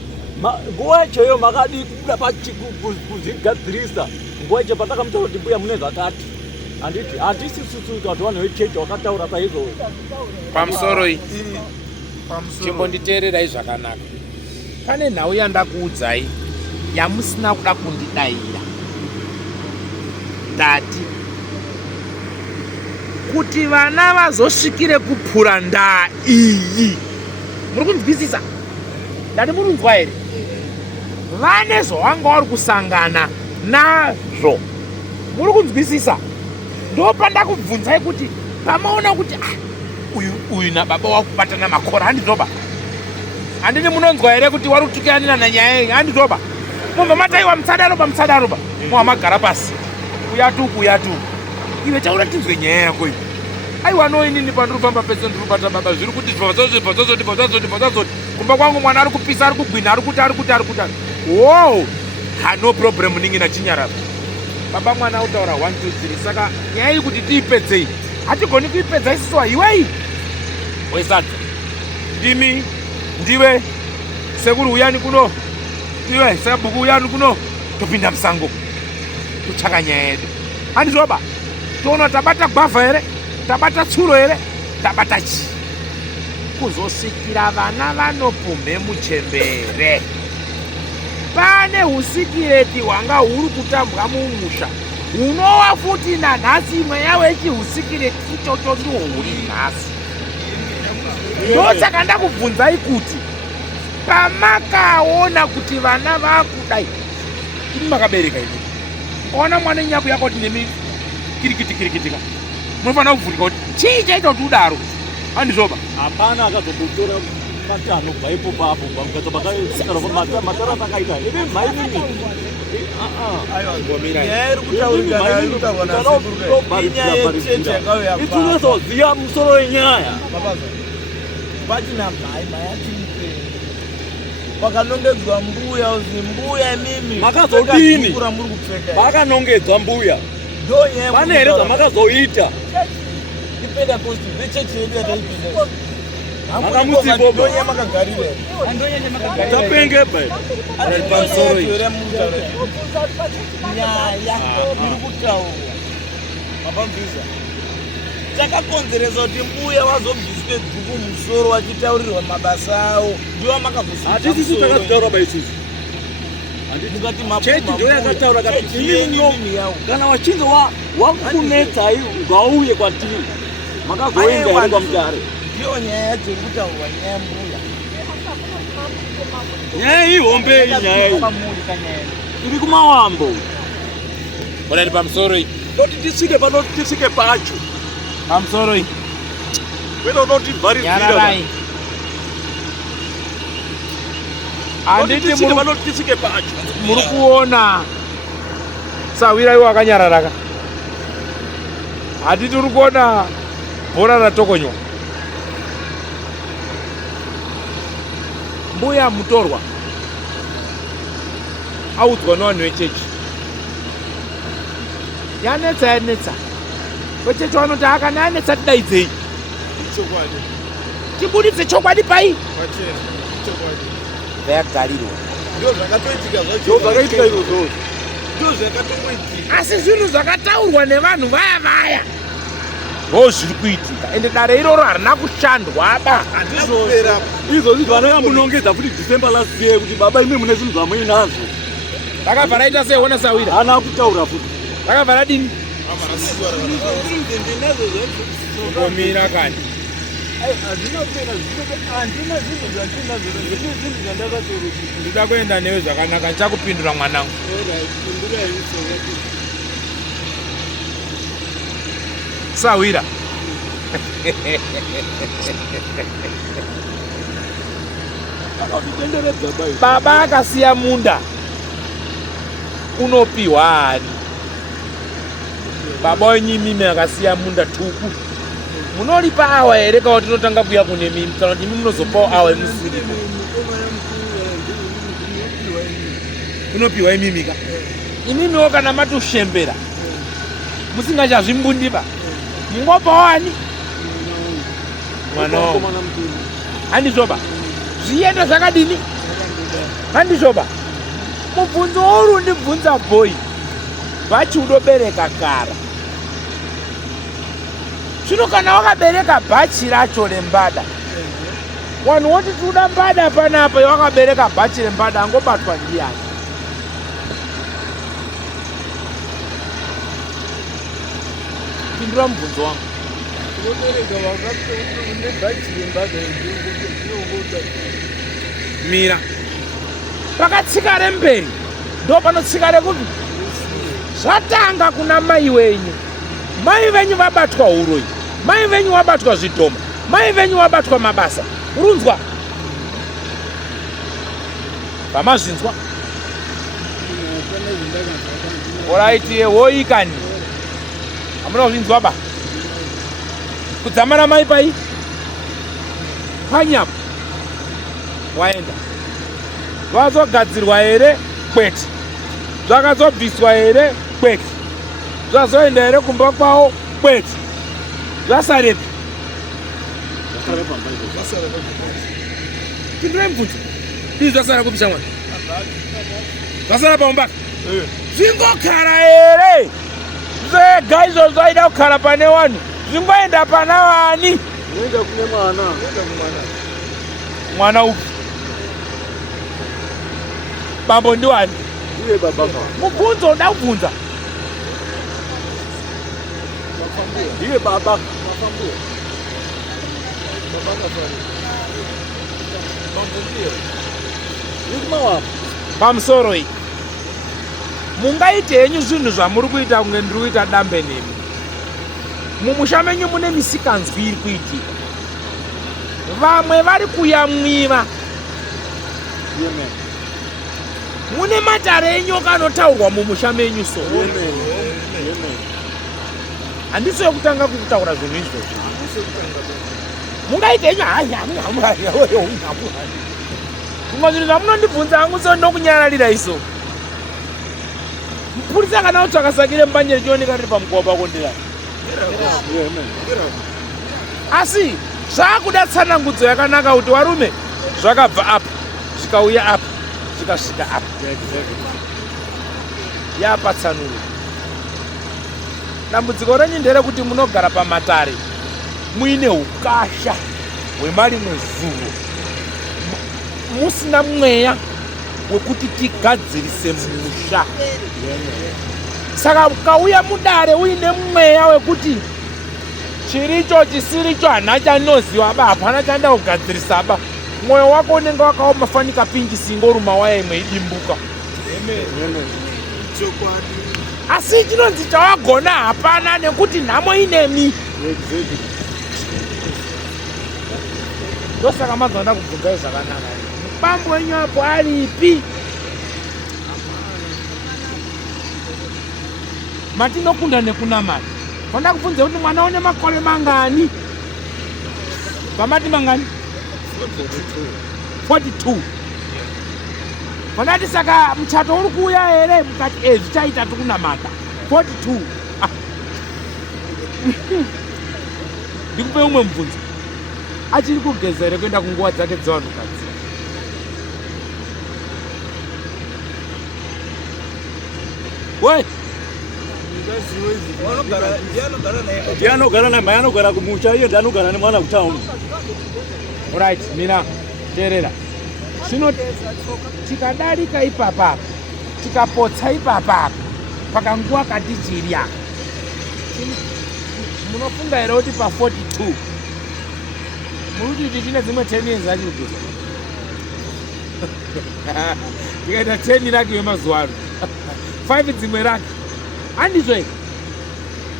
nguva ichoyo makadi kubuda pachikuzvigadzirisa. Nguva icho patakamutaura kuti mbuya mune zvakati Handisi susu watu wanochechi wakataura paizvo. Pamusoro iyi. Chimbonditeererai zvakanaka. Pane nhau yandakuudzai yamusina kuda kundidaira. Ndati kuti vana vazosvikire kupura ndaa iyi. Muri kunzwisisa? Ndati murunzwa here? Vane zvavanga vari kusangana nazvo. Muri kunzwisisa? Ndopanda kubvunzai kuti pamaona kuti uyu nababa wakubatana makora handizvoba. Handini munonzwa here kuti wari kutukiranira nanyaya iyi handizvoba. Mumva mataiwa mutsadaroba muhamagara pasi. Kuya tu. Iwe chaura tinzwe nyaya yako iyi. Aiwa no inini pandinofamba pese ndirubata baba zviri kuti zvazoti kumba kwangu mwana ari kupisa ari kugwina ari kuti. Wow! No problem ningi na chinyara. Baba mwana utaura 1 2 3 saka nyaya iyi kuti tiipedzei. Hatigoni kuipedza isiswa iwei. Wesati. Ndimi ndiwe sekuru uyani kuno. Iwe sabhuku uyani kuno. Topinda musango. Kutsvaka nyaya yedu. Handizvoba. Toona tabata gwavha here, tabata tsuro here, tabata chi. Kuzosvikira vana vanopumhe muchembere. Pane husikireti hwanga huri kutambwa mumusha. Unova futi nanhasi imwe yavo ichihusikireti ichocho ndiwo huri nhasi. Ndosaka ndakubvunzai kuti pamakaona kuti vana vakudai ini makabereka ini. Ona mwana nyabu yako kuti nemi kirikiti. Munofanira kubvunzika kuti chii chaita kuti udaro? Handizvoba. Hapana akazokutora matano baipo papo mukazobaka matara takaita. Ivi mhaimimi. Itunozoziya musoro wenyaya. Pachina mhai pakanongedzwa mbuya uzi mbuya mimi makazodini makanongedzwa mbuya pane here zvamakazoita ipenda posti vechechi yedu yataipinda makamutsiboba makagarira tapenge bai pamusoro nyaya iri kutaurwa mapambisa chakakonzeresa kuti mbuya vazobviswe dhuku musoro vachitaurirwa mabasa avo ndiva makazosihatisisu takazitaura baisusu chechi ndo yakataura kati inino kana wachinge wakunetsai ngauye kwatiri makazoenda here kwamutare ndiyo nyaya yacho irikutaurwa nyaya mbuya nyaya iyi hombe iyi nyaya iyi iri kumawambo Bonani pamusoro iyi doti tisvike pacho pamusoro iyi wena unotivharizira handiti vanotisike pacho muri kuona Sawira iwo akanyararaka. Handiti uri kuona bhora ratokonywa. Mbuya mutorwa audzwa nevanhu vechechi yanetsa vechechi vanoti akana anetsa tidaidzei tibuditse chokwadi pai vayagarirwa zvakaitika izvozvo asi zvinhu zvakataurwa nevanhu vaya zviri kuitika ende dare iroro harina kushandwaba izvozvi vanakambonongedza futi December last year kuti baba imi mune zvinhu zvamuinazvo rakabva raita seona Sawira hana kutaura futi rakabva radini ngomira kani ndida kuenda newe zvakanaka ndichakupindura mwanangu Sawira baba akasiya munda unopiwa ani baba wenyimimi akasiya munda tuku munolipa awa here kana tinotanga kuya kune mimi kana kuti imi munozopawo awa emusiripo unopiwa imimika imimiwo kana matushembera musingachazvimbundiba mungopawo ani mwana wangu handizvoba zvienda zvakadini handizvoba mubvunzo wouri undibvunza bhoyi vachi unobereka kara Zvino kana wakabereka bhachi racho rembada, wanhu woti tinoda mbada panapa, wakabereka bhachi rembada, angobatwa ndiani? Pindura mubvunzo wangu. Mira, pakatsika remberi ndo panotsika rekupi? Zvatanga kuna mai wenyu. Mai venyu vabatwa uroi, mai venyu vabatwa zvitoma, mai venyu vabatwa mabasa. Urunzwa? Pamazvinzwa? Alright, woikani. Hamuna kuzvinzwa ba? Kudzamara mai pai? Panyapo. Waenda. Zvazogadzirwa here? Kwete. Zvakazobviswa here? Kwete. Zvazoenda here kumba kwawo? Kwete. Zvasarepi? Pindurai mubvunzo. Izvi zvasara kupi shamwari? Zvasara pamumba? Zvingokara here? Zvega izvo zvaida kukara pane vanhu. Zvingoenda pana vani? Nenda kune mwana. Mwana upi? Bambo ndiwani? Ndiye baba. Mubvunzo unoda kubvunza. Ndiye baba. Pamusoro iyi mungaite henyu zvinhu zvamuri kuita kunge ndiri kuita dambe nemi. Mumusha menyu mune misikanzwi iri kuitika. Vamwe vari kuyamwiva. Mune matare enyoka anotaurwa mumusha menyu so. Handisi yokutanga kukutaura zvinhu izvozvo. Mungaite henyu zvimwe zvinhu zvamunondibvunza hangu so ndokunyararira iso. Mupurisa kana utsvakasakire mbanje richioneka riri pamukova pako ndirani. Asi zvakuda tsanangudzo yakanaka kuti varume zvakabva apa zvikauya apa zvikasvika apa. Yapatsanuro. Dambudziko renyu nderekuti munogara pamatare muine ukasha hwemarimwe zuvo, musina mweya wekuti tigadzirise musha. Saka ukauya mudare uine mweya wekuti chiricho chisiricho hana chanoziwa ba, hapana chanda kugadzirisa ba, mwoyo wako unenge wakaoma fanika pingi singoruma waya imwe idimbuka. Asi chinonzi chawagona hapana nekuti nhamo inemi. Ndosaka mazonda kubvunzai zvakanaka. Mubambo wenyu apo aripi? Matinokunda nekunamata. Vonda kubvunza kuti mwana une makore mangani? Pamati mangani? 42. Vonati saka muchato uri kuuya here mukati zvichaita tikunamata 42. Ndikupe umwe mubvunzo. Achiri kugeza here kuenda kunguva dzake dzevanhukadzi? We Ndianogara naye, mai anogara kumusha, iye ndianogara nemwana kutauni. Alright, mina teerera. Zvino tikadarika ipapa, tikapotsa ipapa pakanguva katijirya, munofunga here kuti pa 42 muri kuti tine dzimwe 10 years achiri kugeza? Tikaita 10 rake yemazuva ano 5 dzimwe rake handizvo here?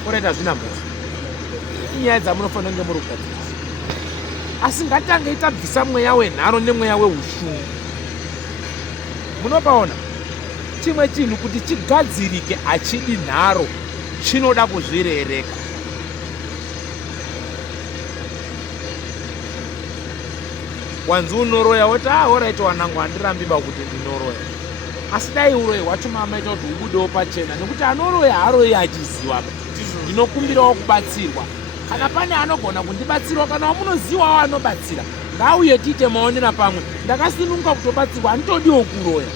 Oraita zvinambazi inyaya dzamunofanira kunge muri kugadzirisa. Asi ngatange tabvisa mweya wenharo nemweya weushungu. Munopaona chimwe chinhu kuti chigadzirike hachidi nharo, chinoda kuzvirereka. Wanzi unoroya woti oraiti wanangu handirambiba kuti ndinoroya. Asi dai uroyi watuma amaita kuti ubudewo pachena, nekuti anoroya haroyi achiziva. Ndinokumbirawo kubatsirwa. Kana pane anogona kundibatsirawo, kana wamunozivawo anobatsira, ngauye tiite maonera pamwe. Ndakasununguka kutobatsirwa, handitodiwo kuroya.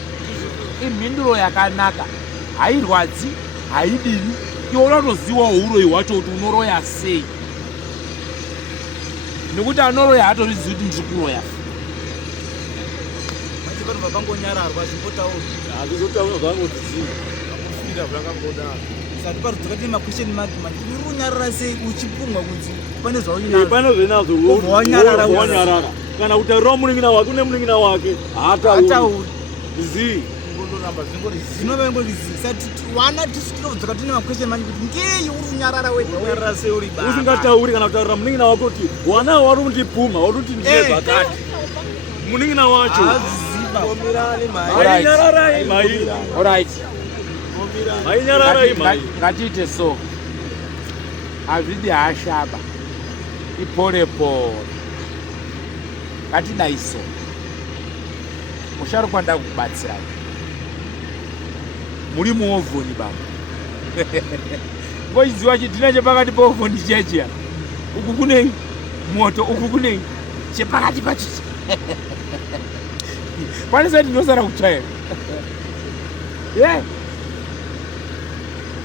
Imhinduro yakanaka, hairwadzi, haidini. Iwe unotozivawo uroyi hwacho kuti unoroya sei. nekuti anoroya hatorizivi kuti ndiri kuroya. Manje vanhu vakangonyararwa zvimbotaura. Hazvizotaura zvangodziziva. Kufira zvakambodaro. Sati paridzoka tine makwesheni manje uri kunyarara sei uchipumwa kunzi pane zvaunyarara. Pane zvenazvo wanyarara. Kana kutaurira muning'ina wake une muning'ina wake haatauri. Zii. Zvinova ngorizivi. Sati wana tisu tinodzoka tine makwesheni manje kuti ngei uri kunyarara wega. Unyarara sei uri baba. Usingatauri kana kutaurira muning'ina wake kuti wana wari kundipuma wari kuti ndine zvakati. Muning'ina wacho. Mainyararai mai. Alright. Mainyararai mai. Ngatiite so. Hazvidi hashaba. Ipore. Ngatinai so. Musharukwa ndakubatsirai. Muri muovhoni baba. Ngochiziva chidhina chepakati peovhoni chechiya. Uku kunei moto, uku kunei chepakati pachichi. Pane sati ndinosara kutsvaira.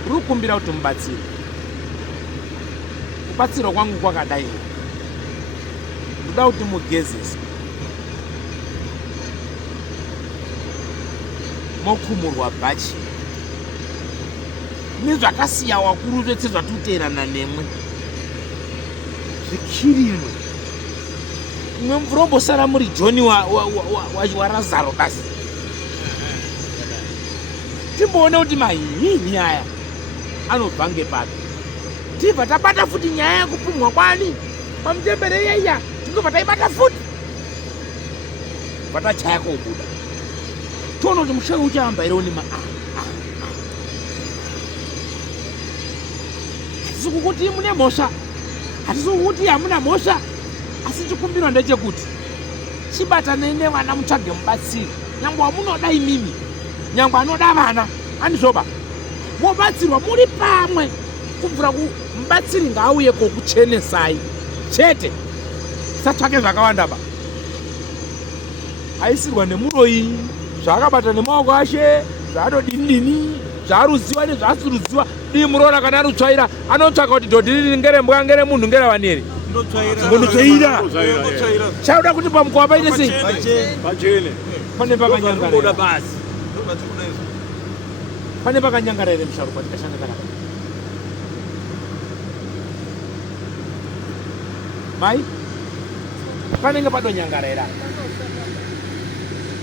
Uri kukumbira kuti mubatsire. Kubatsirwa kwangu kwakadai. Ndoda kuti mugezese. Mokumurwa bhachi. Nezvakasiya wakuru vese zvatuteerana nemwe. Zvikirimwe. Mwe mvurombosara muri John wa Lazaro basi. Timboona kuti mahinhi aya anobva ngepapi. Tibva tabata futi nyaya yekupumwa kwani pamutembere yeya tikobva taibata futi. Vatachaya kobuda. Toona kuti mushayi uchahamba ere unema hatisi kukuti mune mhosva, hatisi kukuti hamuna mhosva, asi chikumbiro ndechekuti chibatanei nevana mutsvage mubatsiri. Nyangwe wamunoda imimi, nyangwe anoda vana, andizvoba mobatsirwa muri pamwe kubvira mubatsiri ngaauye kokuchenesai chete. Satsvake zvakawanda ba. Aisirwa nemuroyi, zvakabata nemaoko ashe, zvaanodini, zvaaruziva nezvaasiruziva. Dii muroora kana arutsvaira, anotsvaka kuti dhodhi riri ngerembwa ngeremunhu ngeravaneri. Ndotsvaira. Chauda kuti pamukova paite sei? Pachene. Pane pakanyangarira. Pane pakanyangarira ere musharukwa tikashanda kana. Mai? Panenge padonyangarira.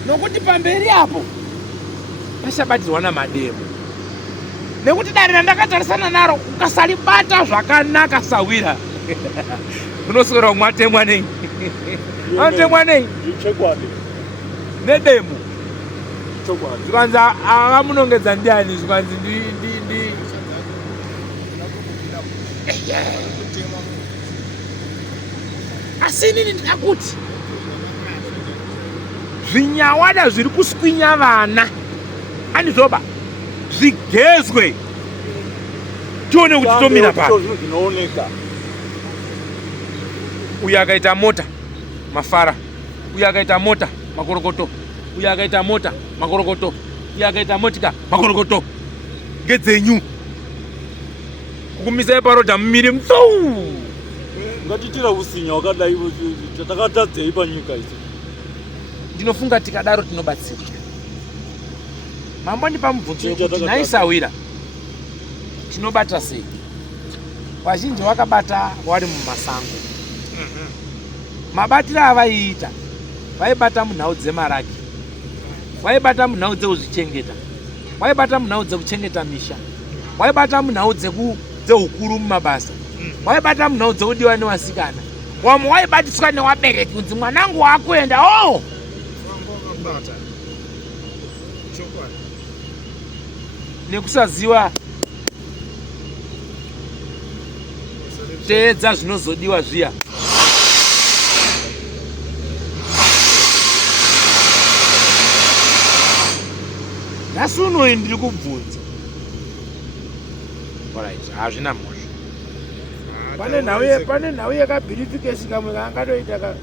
Nokuti pamberi apo pachabatirwa namademo. Nekuti dare randakatarisana naro ukasalibata zvakanaka sawira. Unoswera mwatemwa nei? Anotemwa nei? Chekwadi. Nedemo. Chekwadi. Zvikanzi akamunongedza ndiani zvikanzi ndi asi inini ndakuti zvinyawada zviri kuswinya vana andizvoba zvigezwe tione kuti tomira pa. Uyu akaita mota mafara, uyu akaita mota makorokoto, uyu akaita mota makorokoto, uyu akaita motika makorokoto. Ngedzenyu kukumisai parodha mumiri mtsou. Ngatitira usinya wakadai takatadzei panyika idzi. Ndinofunga tikadaro tinobatsirwa. Mambo mubvunzo wekuti naisawira tinobata sei? Vazhinji vakabata wari mumasango. Mabatiro avaiita vaibata munhau dzemaraki, vaibata munhau dzekuzvichengeta, vaibata munhau dzekuchengeta misha, vaibata munhau dzehukuru mumabasa, vaibata munhau dzekudiwa nevasikana. Wamwe waibatiswa newabereki kunzi mwanangu wakuenda nekusaziva teedza zvinozodiwa zviya. Nhasi unoyi ndiri kubvunza. Alright, hazvina mhosva. Pane nhau yakabhirifikesi kamwe kaangatoita ka.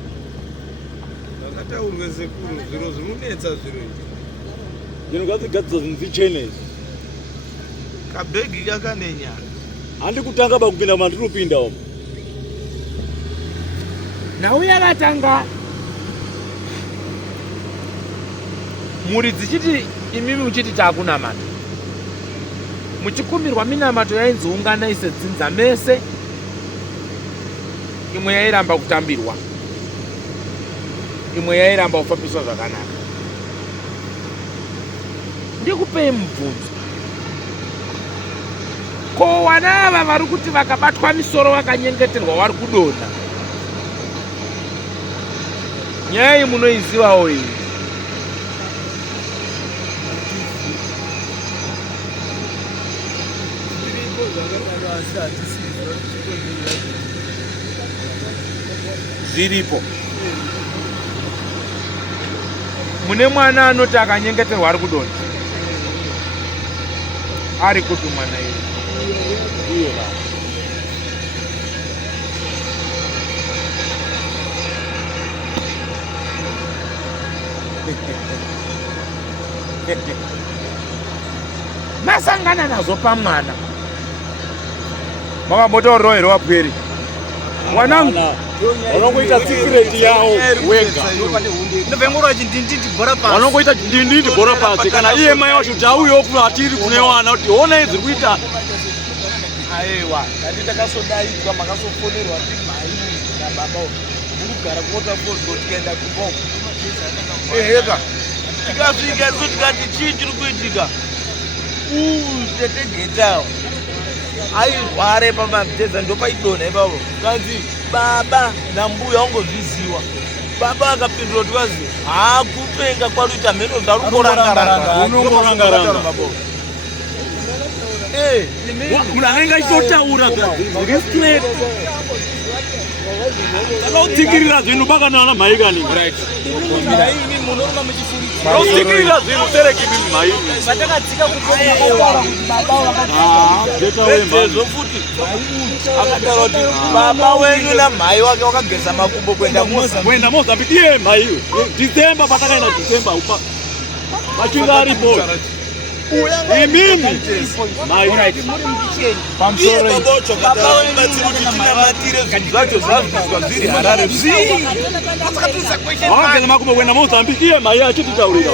Vakataurwe sekuru zviro zvinonetsa zviro izvi. Ndinogadzigadzisa zvinhu zvichene izvi. Kabhegi kakanenya. Handi kutanga pakupinda mandinopinda umo. nauya vatanga mhuri dzichiti imimi muchiti taakunamata, muchikumbirwa minamato yainzoungana ise dzinza mese, imwe yairamba kutambirwa, imwe yairamba kufambiswa zvakanaka. Ndikupei mubvunzo, ko vana ava vari kuti vakabatwa misoro vakanyengeterwa vari kudonha, nyaya iyi munoizivawo iyi? Zviripo. Mune mwana anoti akanyengeterwa ari kudonha, ari kuti mwana iye masangana nazo pamwana makabotaurirawo here wapweri mwanangu Wanongoita secret yao wega. Ndovengora chindindindi bora pasi. Wanongoita chindindindi bora pasi. Kana iye mai wacho chauyo kuatiri kune wana kuti ona izvi kuita. Aiwa, kandi takasodaidzwa makasofonerwa ndimai nababa murugara kuwaterford tikaenda kumboko. Eheka. Tikasvika isu tikati chii chiri kuitika. Tete Getawo. Airware pamabhedha ndopaidonha ipapo. Kanzi baba nambuya ongozviziva. Baba akapindura kuti kwazi hakupenga kwaruita mheno dzarukorangaranga. Unongorangaranga. Munhu anenge achitotaura zviri straight. Takautikirira zvinhu bakana vana mhai kani. Takautikirira zvinhu tereki mimi mhai. Vatakadzika kutoa Bezvo futi akataura kuti baba wenyu namhai wake wakageza makumbo kuenda Mozambique iye mhai. December patakaenda December upa. Machinga aripo. Imimi mhai. pamusoro zvacho zvazvizwa zviri Harare Wakageza makumbo kuenda Mozambique iye mhai achititaurira.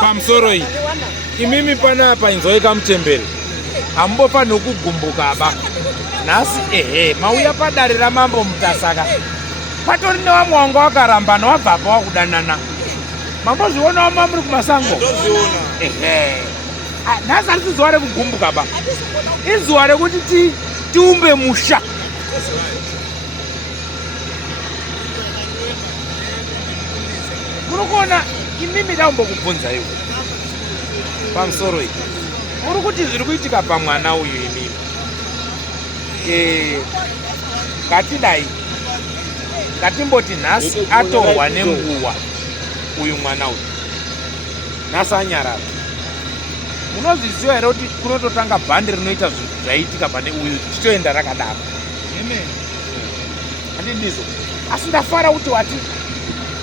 pamusoro iyi imimi panapa inzoika mutemberi hambofanhi kugumbuka ba nhasi mauya padare ramambo mutasaka patori nevamwe wanga wakarambana wabvapo wakudanana mambozvionawo mamuri kumasango nhasi harisi zuva rekugumbuka ba izuva rekuti tiumbe musha munokuona imimi ndaumbokubvunza iwe pamusoro iyi muri kuti zviri kuitika pamwana uyu imimi ngatidai ngatimboti nhasi atorwa nenguva uyu mwana uyu nhasi anyarara munozviziva here kuti kunototanga bhandi rinoita zvaitika pane uyu tichitoenda rakadaro handindizo asi ndafara kuti wati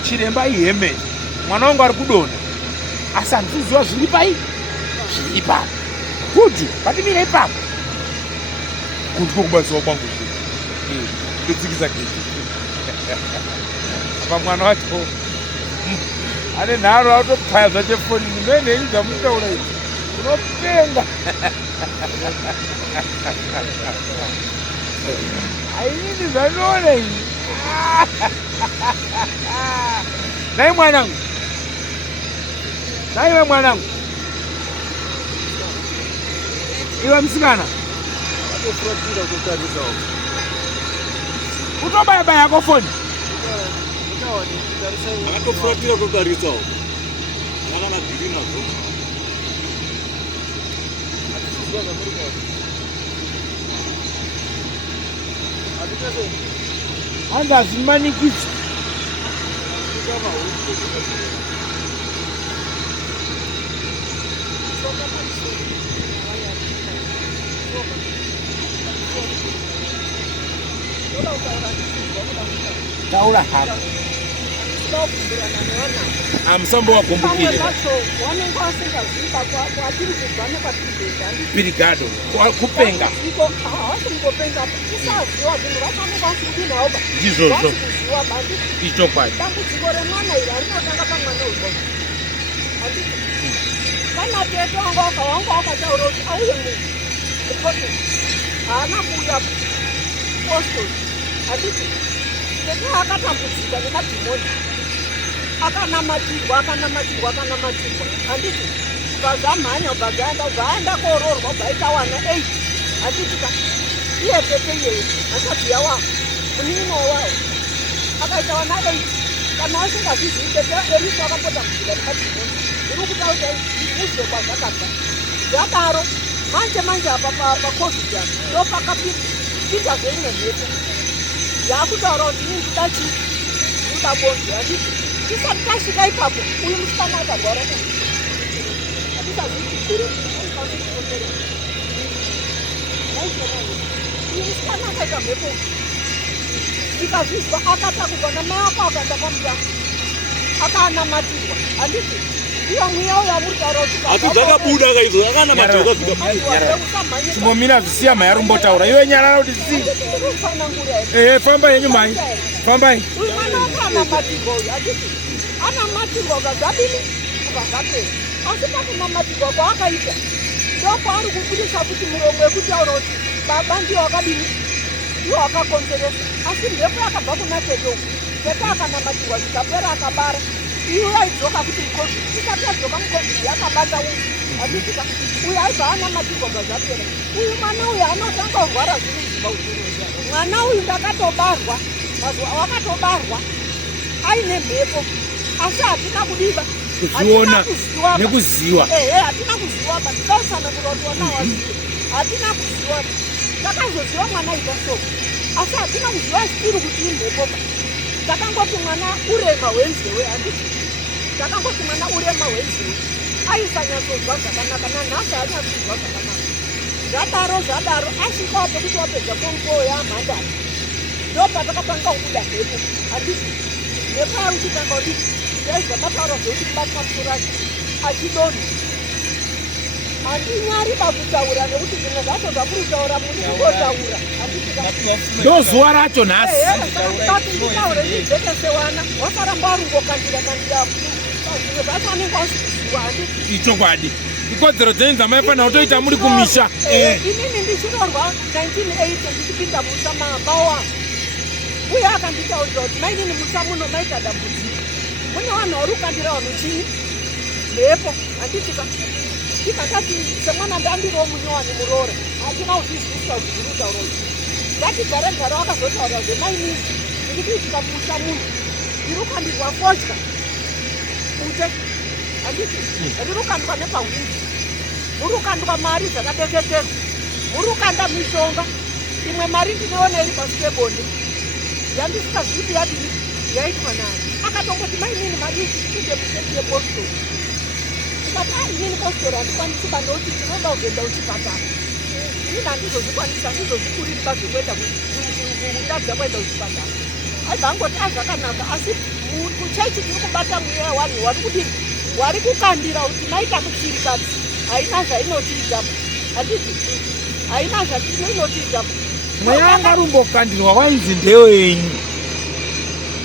chiremba ihemeni mwana wangu ari kudonha asi handisiziva zviri pai zviri ipapo kuti patimira ipapo kuti kwokubasiwa kwangu ndotsikisa geti apa mwana wacho ane nharo autopaya zvachefoni ndoenhenyu dzamutaura idzi unopenga ainini zvanoona iyi nai mwanangu naiwe mwanangu iwe musikana utobayabaya kofoni Akatofuratira kutarisawo. Vakana dhiri nazvo. handazvimanikidza taura hapa amusambo wakumbukire pirigado kupenga ndizvozvo ichokwadi kana teto wangu wakataura kuti auye mukoto haana kuuya postoli handiti teto akatambudzika nemadhimoni akanamatirwa handiti ukazamhanya ukaenda koororwa ubaita wana 8 handiti iye tete iyeye asabhiya wavo munino wawo akaita wana 8 kana asingazvizii tete eriso akambotambudzika nemadhimoni iri kutaura uzwe kwazvakabva zvadaro manje apa pacovid apa ndopakapinda zveimwe mhepo yakutaura kuti ini ndoda chii ndoda bonzi handiti tisati tasvika ipapo uyu musikana akarwara hatisazvitikure uyu musikana akaita mhepo tikazvizwa akatakurwa namai ako akaenda pamutambo akanamatirwa handiti iwa mweya uyo amuritaura kuti dzakabuda kaizvo akanamatirwa chimbomira zvisiya mai arumbotaura iwe nyarara kuti famba yenyu mai fambai uyu mwana akanamatirwa uyu handiti anamatirwa ukazadini ukazapera asi pakunamatirwa kwaakaita ndokwaari kubudisa kuti muromo wekutaura kuti baba ndiyo akadini ndiwo akakonzeresa asi mhepo yakabva kuna teto tete akanamatirwa zvikapera akabara iwe aidzoka kuti mucovid isati yadzoka mucovid yakabata uyu handitika uyu aibva anamatirwa zvazvapera uyu mwana uyu anotanga kurwara zvinoziva utoro mwana uyu ndakatobarwa mazuva wakatobarwa aine mhepo asi hatina kudiva kuzviona nekuziva hatina kuziva ba ndikautsanangura kuti wana wazive hatina kuziva takazoziva mwana ita soko asi hatina kuziva chitiri kuti imhepo ba takangoti mwana urema hwenzewe handiti takangoti mwana urema hwenzewe aisanyatsozwa zvakanaka nanhasi anyatsozwa zvakanaka zvadaro asvikawo pekuti wapedza pomukoo yamhandara ndopatakatanga kubuda mhepo handiti mhepo yaruchitanga kudii ndaizva mataura zvekuti kubatwa musoraki achidonha handinyari pakutaura nekuti zvimwe zvacho zvakuri kutaura muri kungotaura ndo zuva racho nhasi kati nditaure ndijekese wana wasaramba warungokandira zvimwe zvacho anenge asikuziva handiti ichokwadi ikodzero dzenyu dzamaifanira kutoita muri kumisha inini ndichirorwa 1980 ndichipinda musa mawa uye akanditaurira kuti mainini musa muno maita dambudziko mune vanhu vari kukandira vanhu chii mhepo handitika tikatati semwana ndandiriwo munyowani muroora hatina kuzvizwisisa kuti zviri kutaura kuti ngatigare wakazotaura zvemainini ndikuitika musha munhu ndiri kukandirwa fodya ute handiti ndiri kukandwa nepahwindi muri kukandwa mari dzakadeketerwa muri kukanda mishonga imwe mari ndinoona iri pasi pebonde yandisikazvipi yadini yaitwa nayo akatongoti mainini madiki inde museti yepostori tikati inini postori handikwanisi bandouti tinoda kuzoenda kuchipatara inini handizozvikwanisa handizozvikuriri bazvekuenda kutadza kuenda kuchipatara aibva angoti azvakanaka asi kuchechi tiri kubata mweya wanhu wari kudini wari kukandira kuti maita kuchirikadzi haina zvainotiitapa handiti haina zvainotiitapa mweya anga rumbokandirwa wainzi ndeyo yenyu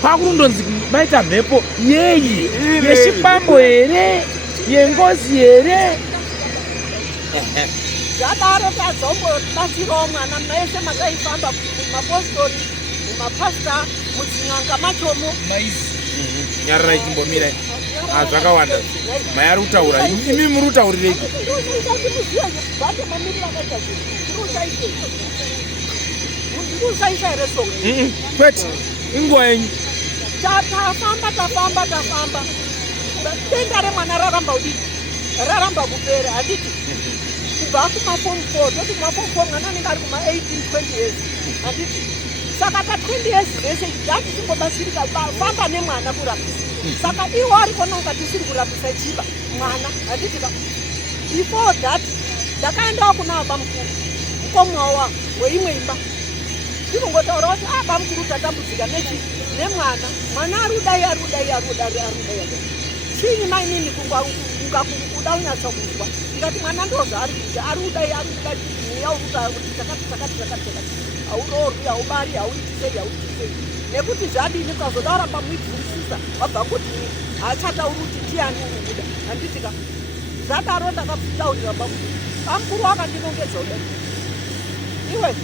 kwakurundonzi maita mhepo yeyi yechipambo here yengozi here zvadaro tadzombobatsirawo mwana maese makaifamba mumapostori mumapasta mudzinyanga machomo nyarara ichimbomira zvakawanda mai ari kutaura imi muri kutaurireiko ndikusaisa here songa kwete inguva yenyu tafamba denda remwana raramba kupera handiti kubva kumafomu 4 toti kumafomu 4 mwana anenge ari kuma 18-20 years handiti saka pa20 years zvese ndatisingobatsirika famba nemwana kurapisa saka iwo ari kuona kunga tisiri kurapisa chiba mwana handiti before that ndakaendawo kuna baba mukuru mukomwawo wangu weimwe imba ndinongotaura kuti bamukuru tatambudzika nemwana arudai chini mainini kuda unyatsa kuzwa ndikati mwana ndozvaari kuita arudai mweya urutakuti takati haurorwi haubari hauitisei nekuti zvadini ukazodaura pamuibvurisisa wabva kuti haachatauri kuti tiani urubuda handitika zvadaro ndakataurira bamukuru wakandinongedza uda iwe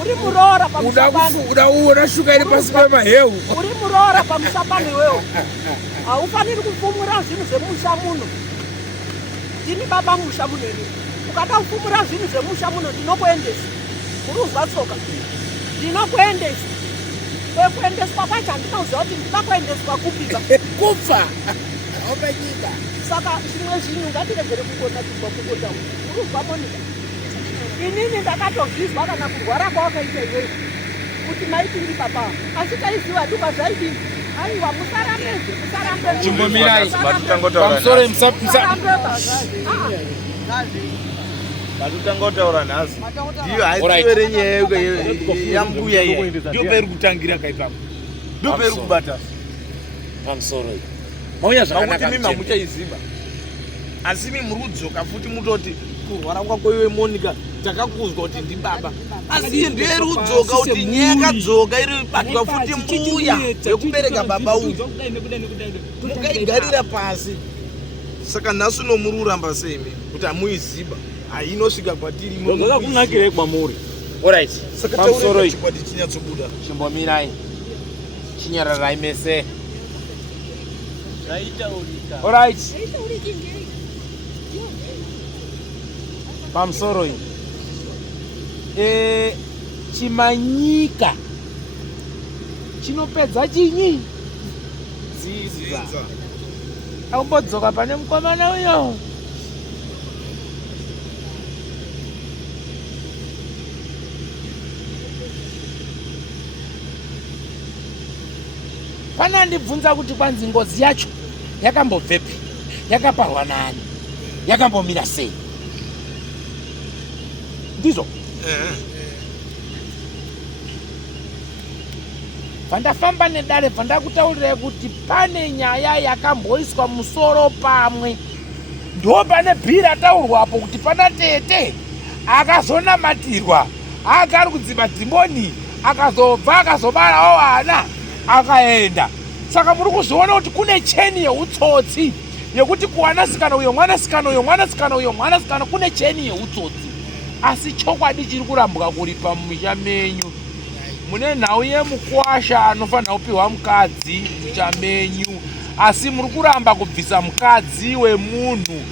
uri muroora uda shuka iri pasi pemaheu uri muroora pamusapani iwewo haufaniri kufumura zvinhu zvemusha muno ndini baba musha muno ini ukada kufumura zvinhu zvemusha muno ndinokuendesa uruzwa tsoka ndinokuendesa kwekuendeswa kwacho handinoziva kuti ndida kuendeswa kupiba kufa aupenyika saka zvimwe zvinhu ngatiregere kukonatirwa kukotaura uruzwa monika inini ndakatozvizwa kana kurwara kwawakaita iweyo kuti maiti ndi papa asi taiziva duka zvaidini aiwa musarambe chimbomirai pamusoro Matutangotaura nhasi ndiyo haisivere nyaya yambuya iyi ndiyo pairi kutangira kaipapo ndiyo pairi kubata pamusoro mauya zvakanaka mimi hamuchaiziva asi mi muri kudzoka futi mutoti kurwara kwako iwe Monica takakuzwa kuti ndibaba asi iye ndiyo iri kudzoka kuti nyaya yakadzoka iri batwa futi mbuya yekubereka baba uyu mukaigarira pasi saka nhasi nomuri uramba seimi kuti hamuiziva hainosvika kwatiri kunakirei kwamuri alright saka taurei chikwadi chinyatsobuda chimbomirai chinyararai mese alright pamusoro chimanyika chinopedza chinyi dzidza aumbodzoka pane mukomana uyo pana ndibvunza kuti kwanzi ngozi yacho yakambobvepi yakaparwa nani yakambomira sei ndizvo vandafamba nedare vandakutaurirai kuti pane nyaya yakamboiswa musoro pamwe ndo pane bhiri ataurwapo kuti pana tete akazonamatirwa agari kudzima dhimoni akazobva akazobarawo vana akaenda saka muri kuzviona kuti kune cheni yeutsotsi yekuti kuwanasikana uyo mwanasikana kune cheni yeutsotsi asi chokwadi chiri kurambuka kuri pamusha menyu mune nhau yemukwasha anofanira kupiwa mukadzi musha menyu asi muri kuramba kubvisa mukadzi wemunhu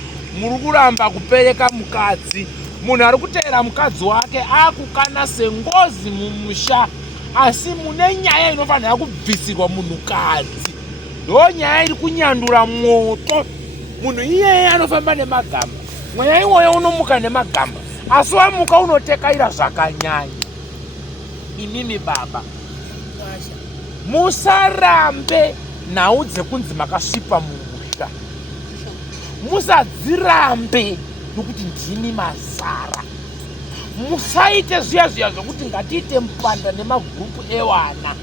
muri kuramba kupereka mukadzi munhu ari kuteera mukadzi wake akukana sengozi mumusha asi mune nyaya inofanira kubvisirwa munhukadzi ndo nyaya iri kunyandura mwoto munhu iyeye anofamba nemagamba mweya iwoyo unomuka nemagamba asi wamuka unotekaira zvakanyanya imimi baba musarambe nhau dzekunzi makasvipa mumusha musadzirambe nokuti ndini mazara musaite zviya zvokuti ngatiite mupanda nemagrupu ewana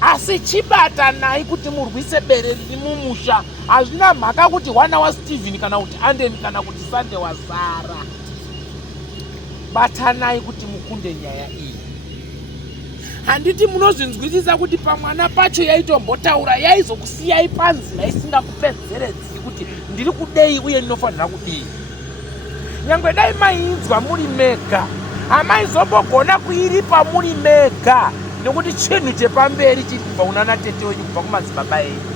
asi chibatanai kuti murwise bere riri mumusha hazvina mhaka kuti wana waSteven kana kuti Anden kana kuti Sande wazara batanai kuti mukunde nyaya iyi handiti munozvinzwisisa kuti pamwana pacho yaitombotaura yaizokusiyai panzira isingakupedzeredzi kuti ndiri kudei uye ndinofanira kudei nyangwe dai mainzwa muri mega hamaizobogona kuiripa muri mega nekuti chinhu chepamberi chiri kubva kunana tete wenyu kubva kumadzibaba enyu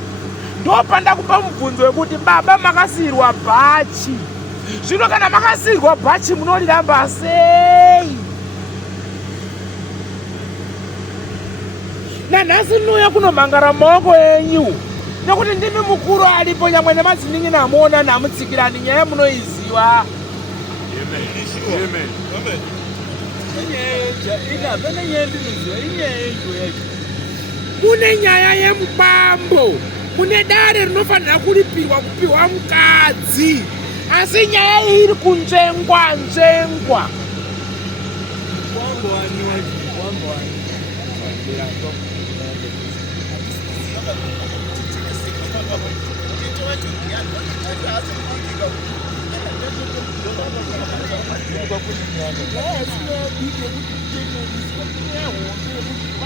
ndo pandakupa mubvunzo wekuti baba makasiyirwa bhachi zvino kana makasiyirwa bhachi munoriramba sei nanhasi nouya kunomhangara maoko enyu nekuti ndimi mukuru aripo nyangwe nemadziningi namuona namutsikirani nyaya munoiziva mune nyaya yemubambo mune dare rinofanira kuripirwa kupiwa mukadzi asi nyaya iyi iri kunzvengwa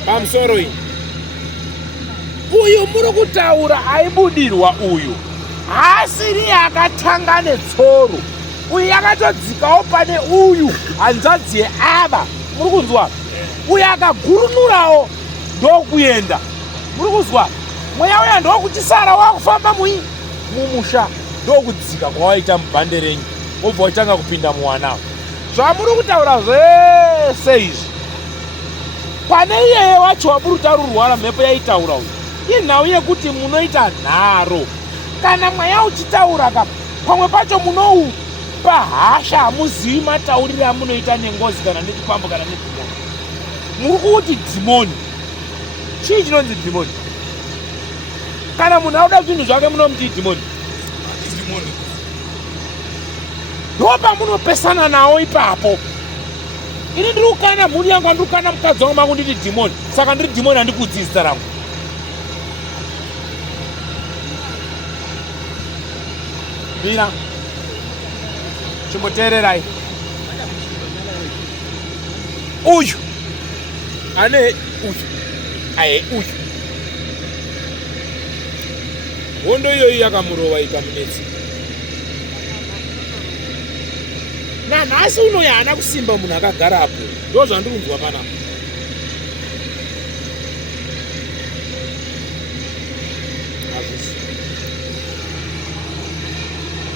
pamusoro iyi uyu muri kutaura aibudirwa uyu haasiri yakatanga netsoro uyu yakatodzikawo pane uyu hanzvadzi yeava muri kunzwa uyu akagurunurawo ndokuenda muri kuzwa mweya uya ndokuchisara wakufamba mumusha ndokudzika kwawaita mubhande renyu obva wachitanga kupinda muwanawo zvamuri kutaura zvese izvi pane iyeye wacho waburi tarurwara mhepo yaitaura uyu inhau yekuti munoita nharo kana mweya uchitaura ka pamwe pacho munoupa hasha hamuzivi mataurire amunoita nengozi kana nechipambo kana nedhimoni muri kuti dhimoni chii chinonzi dhimoni kana munhu auda zvinhu zvake munomuti dhimoni ndo pamunopesana nawo ipapo ini ndiri kukana mhuri yangu andiri kukana mukadzi wangu mangu nditi dhimoni saka ndiri dhimoni handikudzi zita rangu mira chimboteererai uyu ane uyu aye uyu hondo iyoyi yakamurova ikamunetsa nanhasi unoyi haana kusimba munhu akagarapo ndo zvandiri kunzwa panapa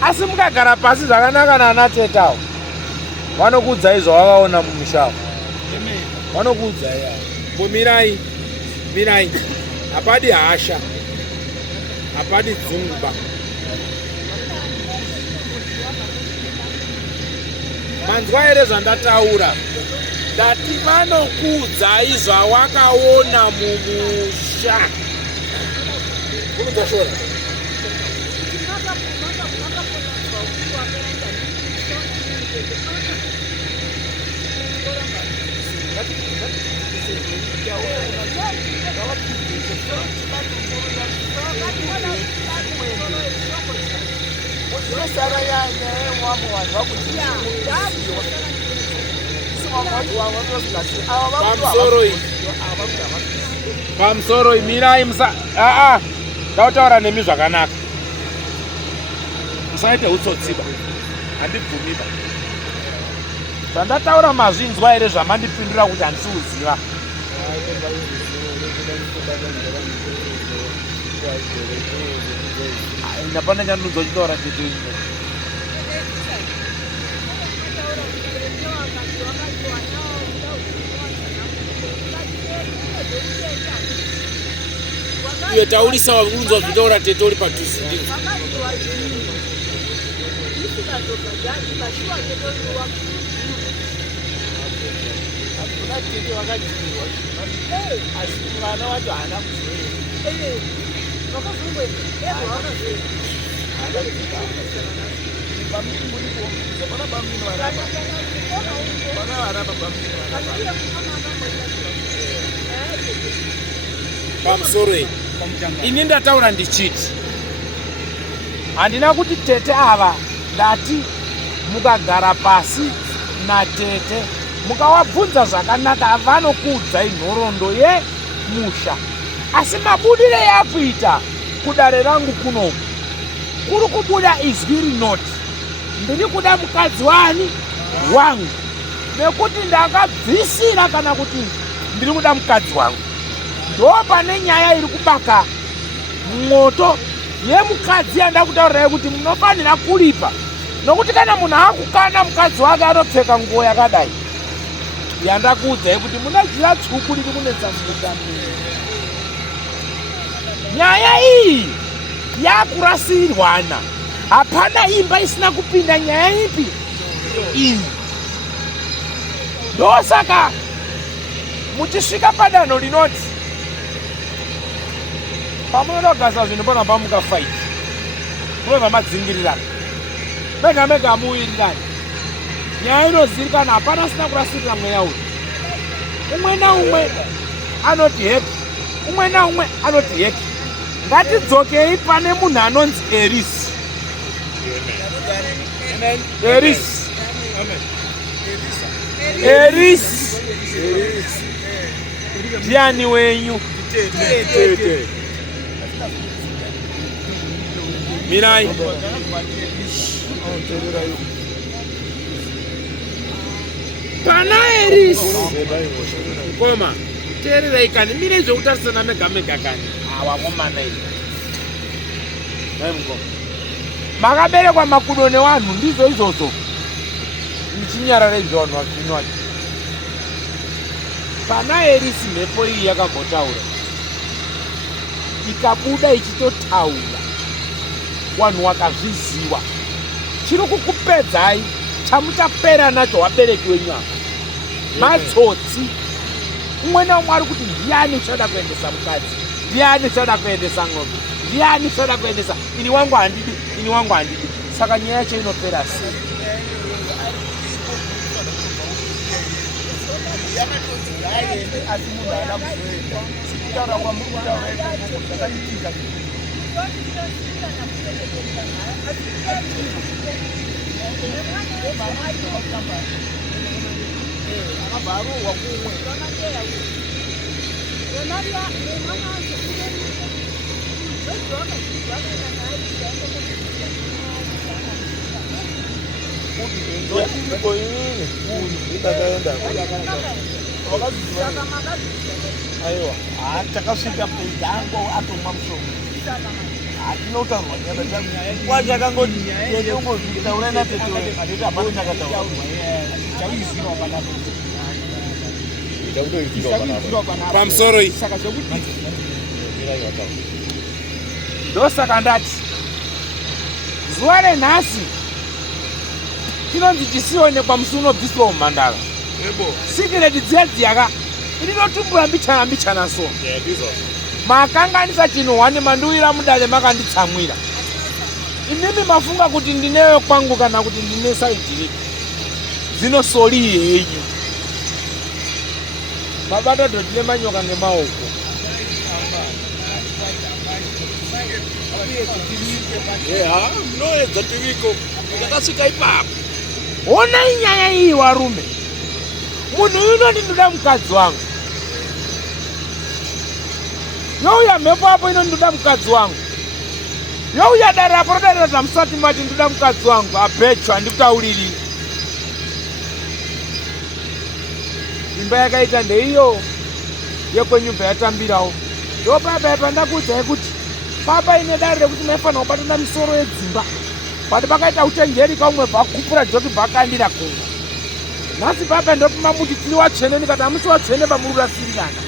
asi mukagara pasi zvakanaka nana tetawo vanokuudzai zvavakaona mumushawo vanokuudzai mirai hapadi hasha hapadi dzungwa manzwa here zvandataura ndati vanokuudzai zvawakaona mumusha unodzashora pamusoro mirai ndautaura nemi zvakanaka musaite utsotsiba handibvumiba zvandataura mazvinzwa here zvamandipindura kuti handisi kuziva napana chandinonzwa chitaura chete iwe taurisa wakunzwa zvitaura tete uri padhuze ndizvo mwana wacho haana pamusoro iyi ini ndataura ndichiti handina kuti tete ava ndati mukagara pasi natete mukawabvunza zvakanaka havanokuudzai nhoroondo yemusha asi mabudire yakuita kudare rangu kunoku kuri kubuda izwi rinoti ndiri kuda mukadzi wani wangu nekuti ndakabvisira kana kuti ndiri kuda mukadzi wangu ndo pane nyaya iri kubaka mwoto yemukadzi yanda kutaurirai kuti munofanira kuripa nokuti kana munhu akukana mukadzi wake anopfeka nguo yakadai yandakuudzai kuti muna jira tsvuku riri kunetsa mumutambi nyaya iyi yakurasirwana hapana imba isina kupinda nyaya ipi iyi ndosaka muchisvika padanho rinoti pamunoda kugasa zvinhu pona pamukafaiti munobva madzingirirana mega mega muwirirani nyaya inozivikanwa hapana asina kurasirira mweya uyu umwe naumwe anoti heki, umwe naumwe anoti heki. Ngatidzokei pane munhu anonzi Erisi. Erisi ndiani wenyu? Mirai pana Erisi koma teererai kani mirei zvekutarisana mega kani awamomana izvi vaimukoma makaberekwa makudo nevanhu ndizvo izvozvo muchinyarara zvavanhu vakinwani. Pana Erisi mhepo iyi yakambotaura ikabuda ichitotaura vanhu vakazviziva chiri kukupedzai chamuchapera nacho wabereki wenyu apa matsotsi. Umwe naumwe ari kuti ndiani uchada kuendesa mukadzi, ndiani uchada kuendesa ng'ombe, ndiani uchada kuendesa ini wangu handidi, ini wangu handidi. Saka nyaya yacho inopera sei? Aiwa, takasvika pedango atomwa mushonga. Atinotaurwa nyaya dzangu. Kwacha akangoti taura na tete wewe, atete hapana chakataura. Chaiziva panapo. Pamusoro iyi Saka zvekuti ndosaka ndati zuva renhasi chinonzi chisionekwa musi unobviswa mumhandara. Sikireti dziya rinotumbura mbichana so makanganisa chinhu hwane mandiwira mudare makanditsamwira. Inimi mafunga kuti ndinewe kwangu kana kuti ndine saidhiriki dzinosori henyu mabata dotine manyoka nemaoko. Mnoedza tiviko takasvika ipapo. Onai nyaya iyi varume, munhu uyu ndinoda mukadzi wangu, youya mhepo apo inondoda mukadzi wangu, youya dare apo rodarira musati mati ndoda mukadzi wangu. Abecho handikutauriri. Imba yakaita ndeiyo yekwenyumba yatambirawo ndopapa ndakuudzai kuti papa ine dare rekuti maifanira kubatana misoro yedzimba, but pakaita uchenjeri kaumwe bhakupura joki bhakandira kumwa. Nhasi papa ndopima muti tiri watsvene ndikati hamusi watsvene pamururasirirana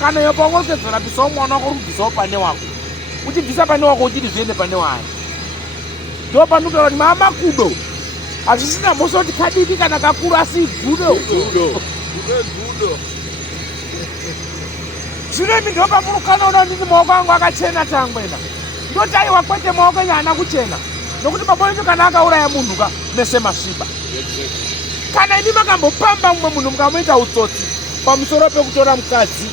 kana yopaongorokedzera bvisawo mwana wako urubvisawo pane wako, uchibvisa pane wako uchiti zviende pane wayo. Ndo panokutaura kuti maamakudo hazvisina mhosva kuti kadiki kana kakuru asi gudo. Zvino imi ndo pamurukanaona nditi maoko angu akachena tangwena ndotaiwa kwete maoko enyu haana kuchena nokuti baba wenyu kana akauraya munhu ka mese masviba. Kana imi makambopamba mumwe munhu mukamuita utsotsi pamusoro pekutora mukadzi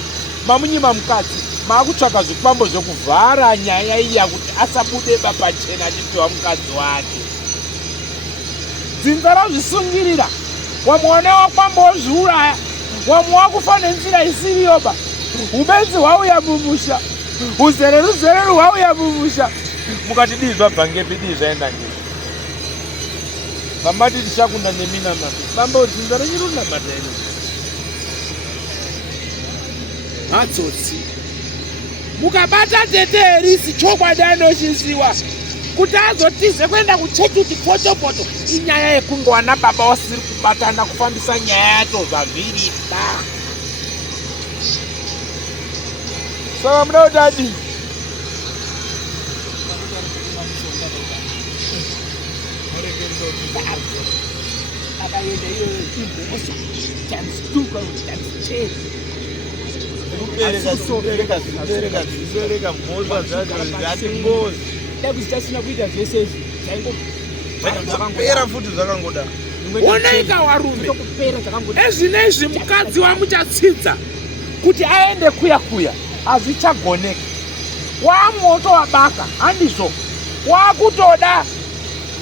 mamunyima mukadzi maakutsvaka zvikwambo zvokuvhara nyaya iya kuti asabude pachena achipiwa mukadzi wake. Dzinza razvisungirira, wamwe wakwamba wozviuraya, wamwe wakufa nenzira isiriyoba. Ubenzi hwauya mumusha, uzereru hwauya mumusha, mukati dii zvabva ngepi dii zvaenda ngepi. Mamati tichakunda nemina mambi bamba dzinza renyu rinamata ino matsotsi. Mukabata tete Erisi chokwadi anoshisiwa kuti azotize kwenda kuchechi chipotopoto. Inyaya yekungowana baba wasiri kubatana kufambisa nyaya yacho zvavhiri da. Saka muda kutadi Pera futi zvakangoda onaika warume ezvinezvi mukadzi wamuchatsidza kuti aende kuya hazvichagoneka. Wamotowabaka handizvo, wakutoda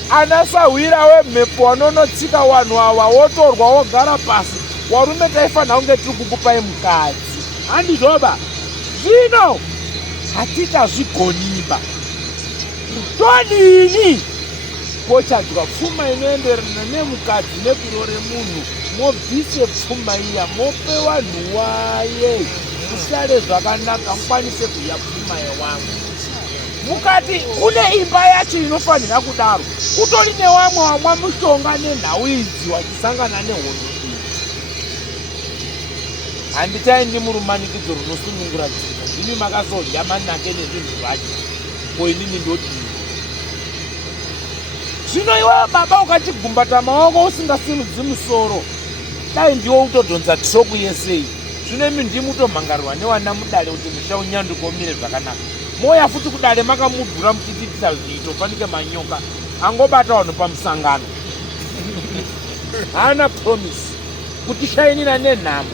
anasahwira wemhepo wanonotsika vanhu ava wotorwa wogara pasi. Warume taifanira kunge tiri kukupai mukadzi handizvoba. Zvino hatichazvigoniba, todini? Pochadzwa pfuma inoenderana nemukadzi neguro remunhu, mobvise pfuma iya mope vanhu waye. Musare zvakanaka mukwanise kuya pfuma yewangu. Mukati kune imba yacho inofanira kudaro, kutori nevamwe vamwa mushonga nenhau idzi wachisangana nehondo iyi. Handichaendi murumanikidzo runosunungura dzino, ndimi makazodya manake nezvinhu zvacho, ko inini ndodini? Zvino iwe baba ukachigumbata maoko usingasimudzi musoro, dai ndiwo utodhonza troku yesei. Zvino imi ndimi utomhangarirwa newana mudare kuti musha unyanduka umire zvakanaka. Moya futi kudare makamudhura muchitiitisa zviito fanike manyoka angobata vanhu pamusangano. Haana promise kuti shainira nenhamo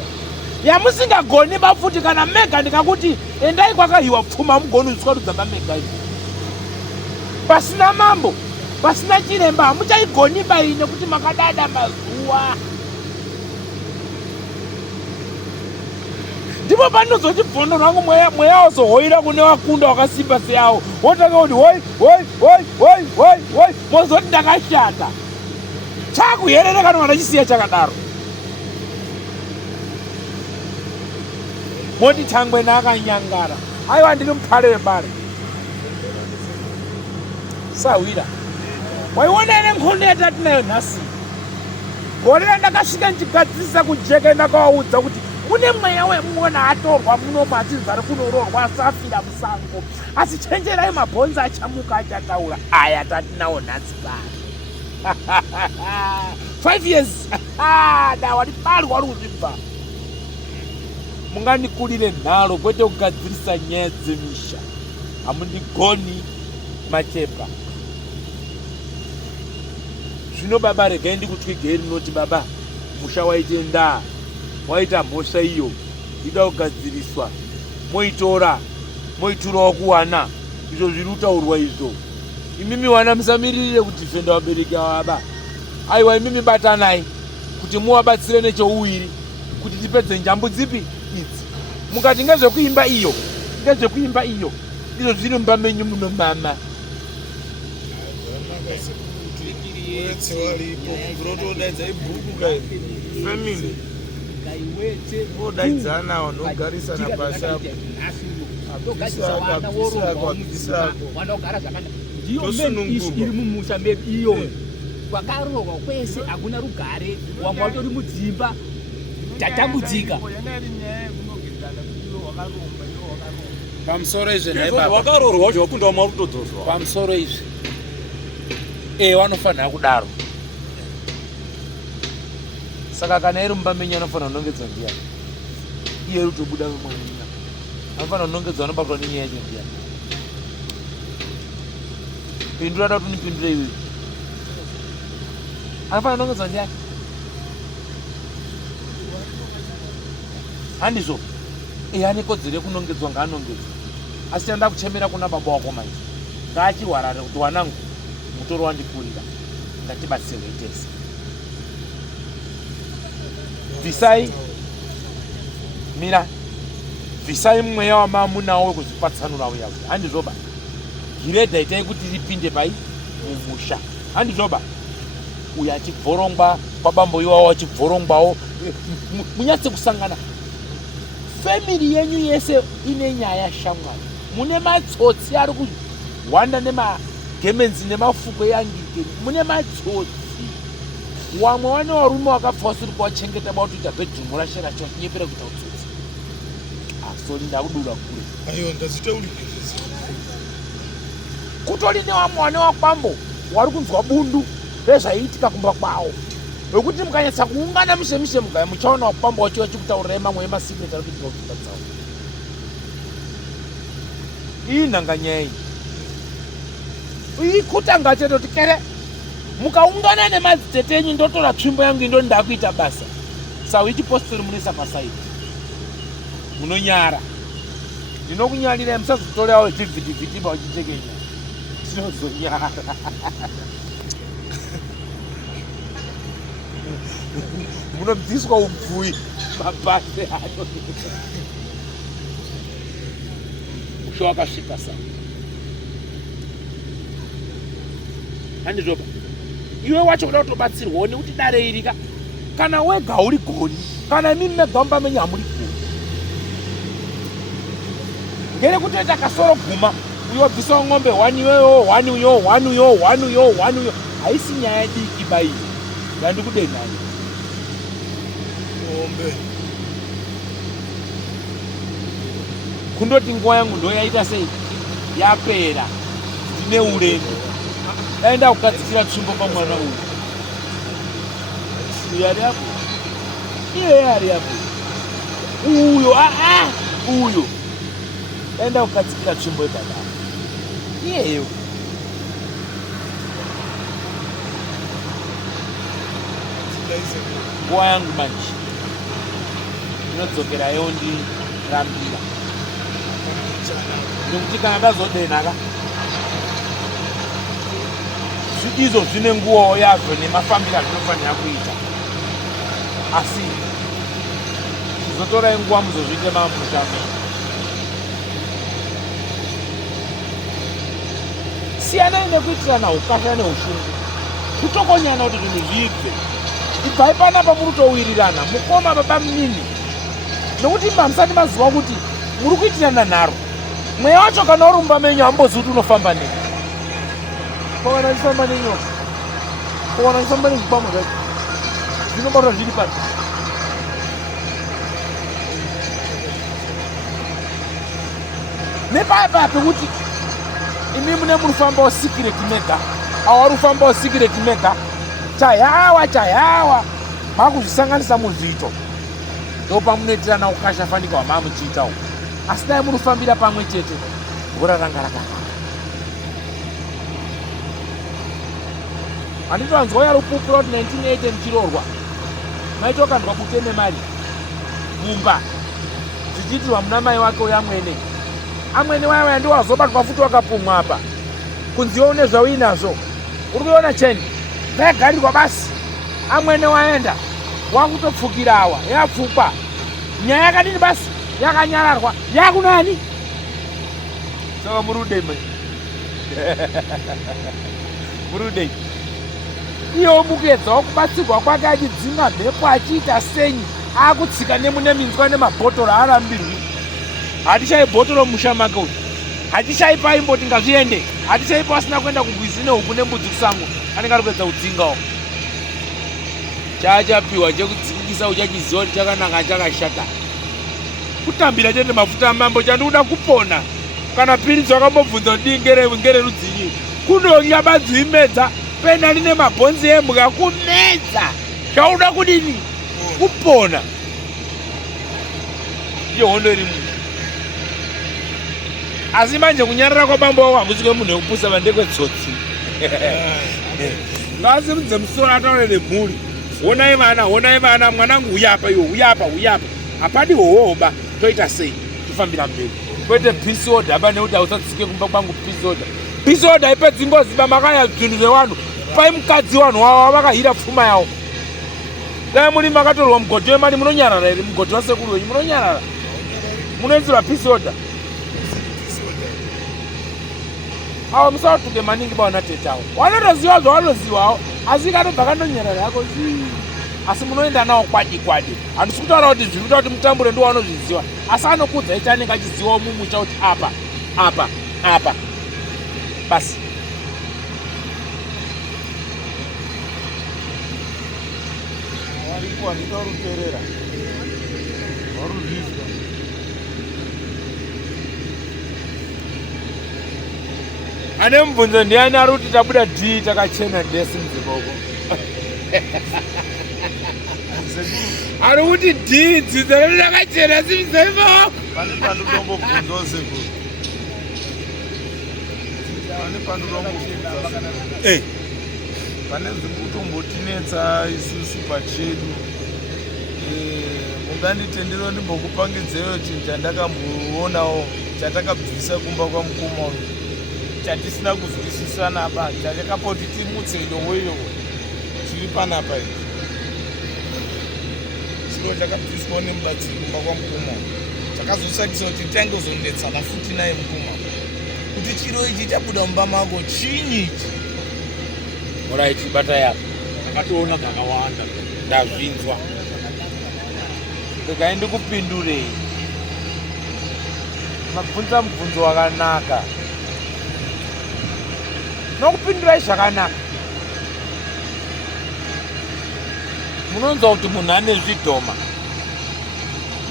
yamusingagoni bafuti kana mega ndikakuti endai kwakahiwa pfuma mugoni utswarudzamba mega iyi. Pasina mambo, pasina chiremba hamuchaigoni bai nekuti makadada mazuva. Ndipo panozoti bvondo rangu mweya wazohoira kune wakunda wakasimba seyawo. Wotanga kuti hoi mozoti ndakashata. Chakuherere kana mwana chisiya chakadaro. Moti Thangwe akanyangara. Aiwa ndiri mupare webare. Sahwira. Waiona ine nkhondo yatinayo nhasi. Gore ndakasvika ndichigadzirisa kujeka ndakawaudza kuti kune mweya wemuona atorwa muno matinzi ari kunoroorwa asafira musango. Asi chenjerai mabhonzo achamuka achataura. Aya tatinawo nhasi pano. 5 years. Dawa ripari wari kuzvibva. Mungandikurire nharo kwete kugadzirisa nyaya dzemisha. Hamundigoni machepa. Zvino baba regai ndikutwigei rinoti baba musha waite ndaa. Waita mhosva iyo ida kugadziriswa, moitora moiturawo kuwana. Izvo zviri kutaurwa izvo. Imimi wana musamirire kuti fenda wabereki wababa. Aiwa imimi batanai kuti muwabatsire nechouwiri kuti tipedze njambu dzipi idzi. Mukati ngezvekuimba iyo, izvo zviri mumba menyu muno mama. Family odaidzana wanogarisana pasi apo ndiyo iri mumusha medu iyo kwakarohwa kwese hakuna rugare. Wamwe watori mudzimba tatambudzika pamusoro izvi wakarorwa zvakunda marutodzoswa pamusoro izvi vanofanira kudaro. Saka kana iri mumba menyu anofanira kunongedzwa ndiani? Iye iri kutobuda mumwanyina anofanira kunongedzwa anobatwa nenyaya yacho ndiani? Pindura da kuti nipindure iwe. Anofanira kunongedzwa ndiani? Handizvo? Ane kodzero yekunongedzwa ngaanongedzwa. Asi tanda kuchemera kuna baba wako manje. Ngachirwarare kuti wanangu mutoro wandikurira. Ngatibatsirwe tese. Bvisai mira, bvisai mweya wamamunawo wekuzvipatsanura uya. Handizvoba? Giredha itai kuti ripinde pai mumusha. Handizvoba? Uyo achibvorongwa kwabambo iwawo achibvorongwawo munyatse kusangana. Family yenyu yese ine nyaya shamwari. Mune matsotsi ari kuwanda nemagemenzi nemafuko yangike. Mune matsotsi. Wamwe wane varume wakapfa usiri kuwachengeta bautoita bedroom rashera chonyepera kuita utsotsi. Asori ndakudura kure. Ayo ndazitauri. Kutori nevamwe wane wakwambo wari kunzwa bundu rezvaiitika kumba kwawo. Wekuti mukanyatsa kuungana mishemishe mugaya muchaona wakwambo wacho wachikutaurirai mamwe emasikireti ari kuitika kudzimba dzavo. Iyi nhanganyaya iyi. Ikutanga chete kuti kere mukaungana nemadzitete enyu ndotora tsvimbo yangu indoni ndakuita basa sau ichipostori munoisa pasaidi munonyara ndinokunyarirai musazotorawo chivhitivhitiba uchitekenya tinozonyara munobviswa ubvui mabhasi ano musho wakasvika sa handizvopa iwe wacho uda kutobatsirwawo nekuti dare irika kana wega uri goni kana imimi megamba menyu hamuri goni ngere kutoita kasoro guma uyobvisawo ng'ombe 1 iweyo 1 uyo 1 uyo 1 uyo 1 uyo haisi nyaya diki baiyo ndandikudenhani ng'ombe kundoti nguva yangu ndo yaita sei yapera ndine urendo daenda kugadzikira tsvimbo pamwana uyu uyo ari apo iyeye ari apo uyo uyo daenda kugadzikira tsvimbo yepadara iyeyo nguva yangu manje ndinodzokerayo ndirambira nekuti kana ndazodenhaka izvo zvine nguvawo yazvo nemafambiro azvinofanira kuita asi zvizotorai nguva muzozviite mamushame siyanai nekuitirana ukasha neushungu kutokonyana kuti zvinhu zvibve ibvai panapa muri kutowirirana mukoma baba munini nokuti mamusati maziva kuti muri kuitirana nharo mweya wacho kana urumba menyu hambozi kuti unofamba nei kwana ndifamba nenyoka kwana ndifamba nezvikwamo zvacho zvinobatwa zviri pano nepapa pekuti imi mune munofambawo sikireti mega awari kufambawo sikireti mega chayawa makuzvisanganisa muzviito ndopamunoitirana ukasha fanika wamamuchiitawo asi dai munofambira pamwe chete gora ranga rakaka handitoanzwa yarupupu rauti 1980 muchirorwa maitokandwa bute nemari mumba zvichiitirwa muna mai wake uyamwene amwene waya ndiwazobatwa futi wakapumwa apa kunziwa une zvauinazvo uri kuiona cheni ndayagarirwa basi amwene waenda wakutopfukira awa yapfukwa nyaya yakadini basi yakanyararwa yakunani saka murudei murudei iyewo mukuedzawo kubatsirwa kwake achidzinga mhepo achiita senyi akutsika nemune minzwa nemabhotoro arambirwi hatishai bhotoro musha make uyu hatishai paimboti ngazviende hatishai pasina kuenda kugwizi nehuku nembudzi kusango anenge ari kuedza kudzingawo chaachapiwa chekudzingisa uchachiziva kuti chakananga chakashata kutambira chete mafuta amambo chandikuda kupona kana piritsi wakambobvunza kuti ngere rudzinyi kunonyabadzimedza penani nemabhonzi emhuka kumedza zvauda kudini kupona iyo hondo iri munhu asi manje kunyarara kwabambo wako hakusi kwemunhu wekupusa vandekwetsotsi ngasi mudze musoro ataure nemhuri honai vana mwanangu uyapa iwo uyapa hapadi hohoba toita sei tofambira mberi kwete peace order hapa nekuti hausatsike kumba kwangu peace order ipedzi ngoziba makaya zvinhu zvevanhu pai mukadzi vanhu wavo vakahira pfuma yavo dai muri makatorwa mugodhi wemari munonyarara here mugodhi wasekuru wenyu munonyarara munoisirwa peace order avo musautuke maningi baona tete avo wanotoziva zvavanozivawo asi katobva kandonyarara yako asi munoenda nawo kwadi handisi kutaura kuti zviri kuita kuti mutambure ndo wanozviziva asi anokudza ichi anenge achizivawo mumusha kuti apa basi wariko handita ruterera waruzvizwa ane mubvunzo ndiani ari kuti tabuda dhii takachena dhesi mudziboko ari kuti dhii dzidzo redu takachena simuzevako pane pandotombobvunzawo sekuru pane pandotombobvunza pane zvikutombotinetsa isusu pachedu. Munganditendera ndimbokupangidzeyo chinhu chandakamboonawo chatakabvisa kumba kwamukoma uyu chatisina kuzwisisana ba chatakapoti timutse idoweyo chiri panapa izvi chiro chakabviswa nemubatsiri kumba kwamukoma uyu chakazosakisa kuti titange kuzonetsana futi naye mukoma kuti chiro ichi chabuda mumba mako chinyi ichi. Alright, bata yapo akationa kakawanda Ndazvinzwa. Ndikaende kupindurei. Mabvunza mubvunzo wakanaka. Nokupindurai zvakanaka. Munonzwa kuti munhu ane zvidhoma.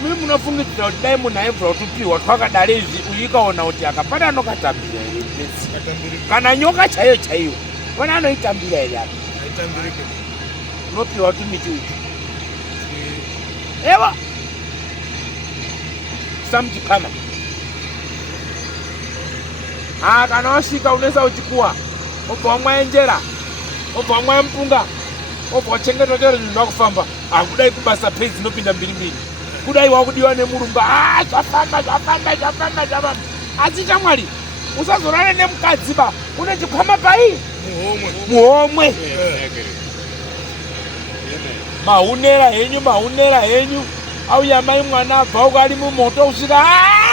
Muri munofungidzira kuti dai munhu aibvira kutupiwa twakadare izvi uyu ikaona kuti akapana anokatambira here kana nyoka chaiyo chaiyo pana anoitambira here apa unopiwa tumiti utu ewa samtikana kana wasvika unoisa uchikuwa obva wamwaenjera obva wamwaempunga obva wachengeta chero zvinhu zvakufamba kudai kubasa pei dzinopinda mbiri kudai wakudiwa nemurumba zvafamba asi chamwari usazorane nemukadziba une chikwama pai muhomwe mahunera henyu auya mai mwana abva uko ari mumoto usvika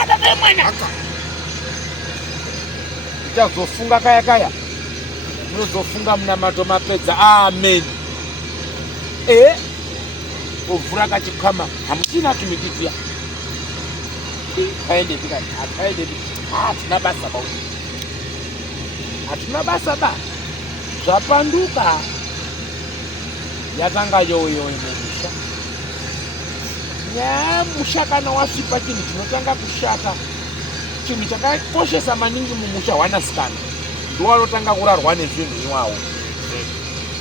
baba mwana uchazofunga kaya munozofunga munamato mapedza amen ovhura kachikwama hamuchina tumititia hatina basa ba zvapanduka yatanga yoyo nemusha nyaya musha kana wasvipa chinhu chinotanga kushata chinhu chakakoshesa maningi mumusha wanasikana ndowanotanga kurarwa nezvinhu iwawo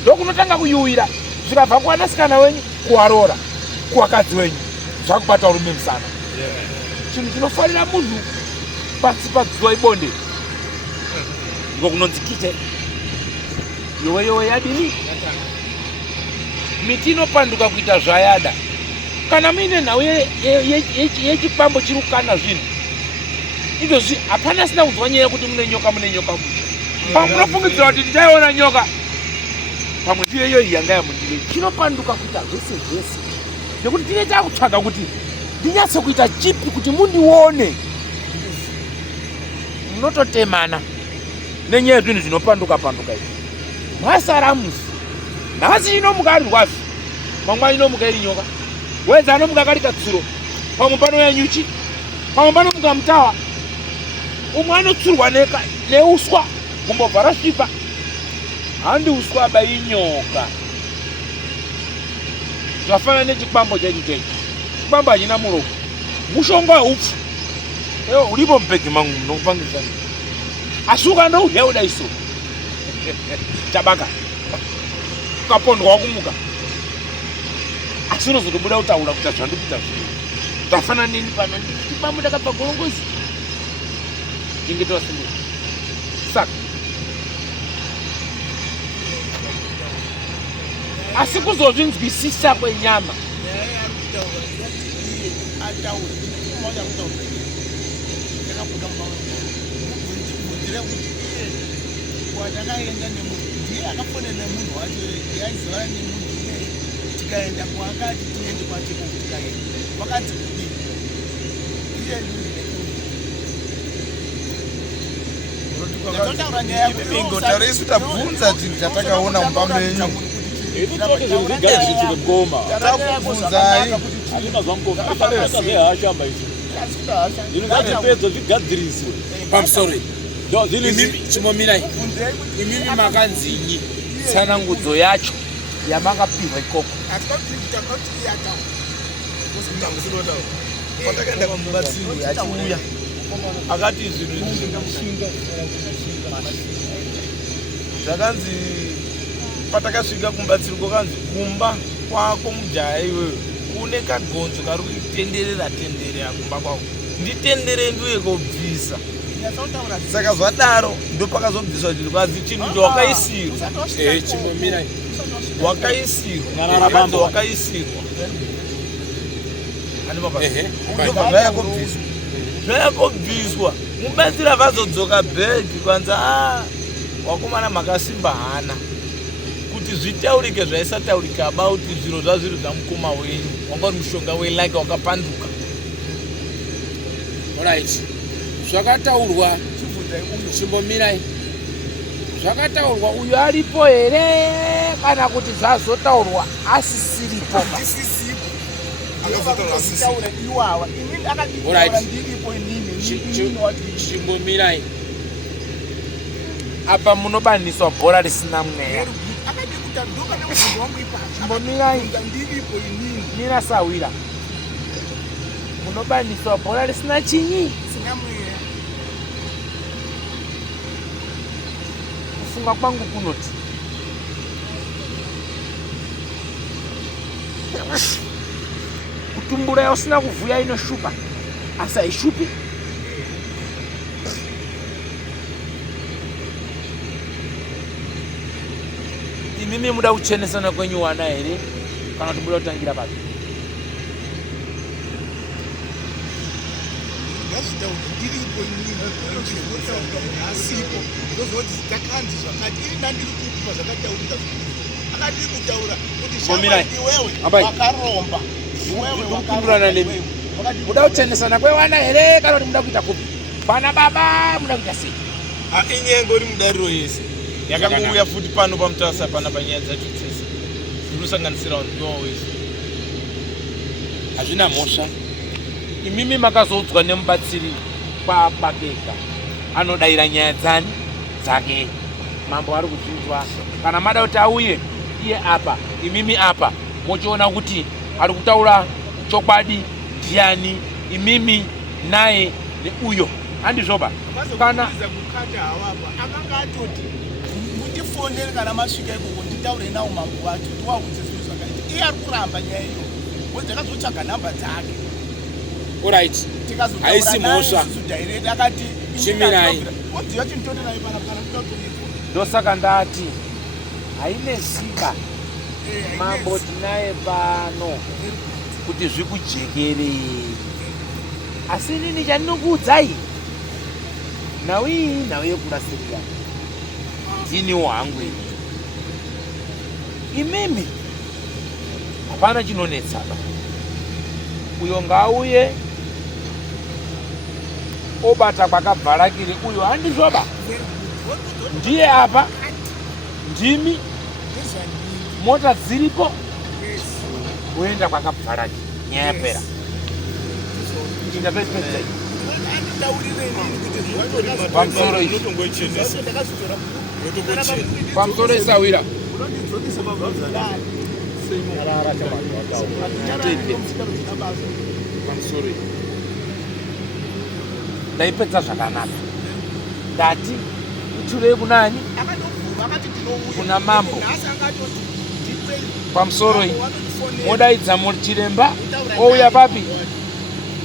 ndokunotanga kuyuwira zvikabva kuwanasikana wenyu kuwarora kuwakadzi wenyu zvakubata urume musana chinhu chinofarira munhu pasi padziwa ibonde ndiko kunonzi kite yowe yadini miti inopanduka kuita zvayada kana muine nhau yechipambo chiri kukana zvinhu izvozvi hapana sina kunzwa nyaya yekuti mune nyoka musha pamunofungidzira kuti tichaiona nyoka pamwe ndiyo iyoyi yanga yamundire chinopanduka kuita zvese nekuti tine takutsvaga kuti ndinyatse kuita chipi kuti mundione munototemana nenyaya yezvinhu zvinopanduka izvi mwasara musi nhasi inomuka ari rwazi mangwani inomuka iri nyoka wedza anomuka kari katsuro pamwe panouya nyuchi pamwe panomuka mutawa umwe anotsurwa neuswa kumbobva rasvipa handi uswa aba inyoka zvafanana nechikwambo chechi chikwambo hachina muromo mushonga haupfu ulipo mubhegi mangu munokupangisa asi ukandouya udaiso chabaka ukapondwa wakumuka asi unozotobuda kutaura kuti zvandikuita zvino zvafanana neni pano chikwambo ndakabva gorongozi chingetowasimbura saka asi kuzozvinzwisisa kwenyama watakaenda ndiye akafonera nemunhu wacho yaizova nemunhu tikaenda kwakati tiende kwatiko tikaenda wakati kudii iye ingotaura isu tabvunza chinhu chatakaona mumba menyu takubvunzai pamusoro chimomirai imimi makanzinyi tsanangudzo yacho yamakapihwa ikoko patakaenda kumubatsiri achiuya akati zvinhu zvakanzi patakasvika kumubatsiri kwakanzi kumba kwako mujaya iwewe kune kagonzo kari kutenderera kumba kwako nditendere ndiuye kobvisa saka zvadaro ndopakazobviswa kuti kwazi chinhu wakaisirwa chimbomira wakaisirwa ndobva zvayakobviswa mubatsira vazodzoka bhegi kwanza wakomana makasimba hana kuti zvitaurike zvaisataurika about zviro zvazviri zvamukoma wenyu wanga uri mushonga welake wakapanduka. Alright, zvakataurwa chimbomirai, zvakataurwa uyu aripo here kana kuti zvazotaurwa asisiripo? Chimbomirai, apa munobaniswa bhora risina mweya. Chimbomirai, mira sawira, munobaniswa bhora risina chinyi? Kufunga kwangu kunoti kutumbura yausina kuvhuya inoshupa, asi haishupi. Imimi muda kuchenesana kwenyu wana here kana kuti muda kutangira papi? Muda kuchenesana kwewana here kana kuti muda kuita kupi? Pana baba muda kuita sei? Inyengo iri mudariro yese yakangouya futi pano pamutasa pana panyaya dzacho dzese dzinosanganisira ndiwo wese hazvina mhosva. Imimi makazoudzwa nemubatsiri kwababeka anodaira nyaya dzake mambo ari kuchinjwa. Kana mada kuti auye iye apa imimi apa mochiona kuti ari kutaura chokwadi ndiani, imimi naye neuyo handizvoba. Kana fonere kana masvika ikoko nditaure nawo mambo wacho tiwaudze zvinhu zvakaita. Iye ari kuramba nyaya iyo ndakazotsvaga nhamba dzake. Alright, haisi mhosva. Akati chimirai, odziva chinotonerai panapana ndosaka ndati hainesika mambo tinaye pano kuti zvikujekerei. Asi nini chandinokuudzai nhau yekurasirira ndiniwo hangu imimi hapana chinonetsaba. Uyo ngauye obata kwakabvarakire uyo handizvoba ndiye apa ndimi mota dziripo oenda kwakabvarakire nyaya yapera. Indapedzai pamusoro izvi pamusoro isawira pamusoro izvi ndaipedza zvakanaka. Ndati iturei kunani kuna mambo pamusoro iyi modaidza chiremba ouya papi.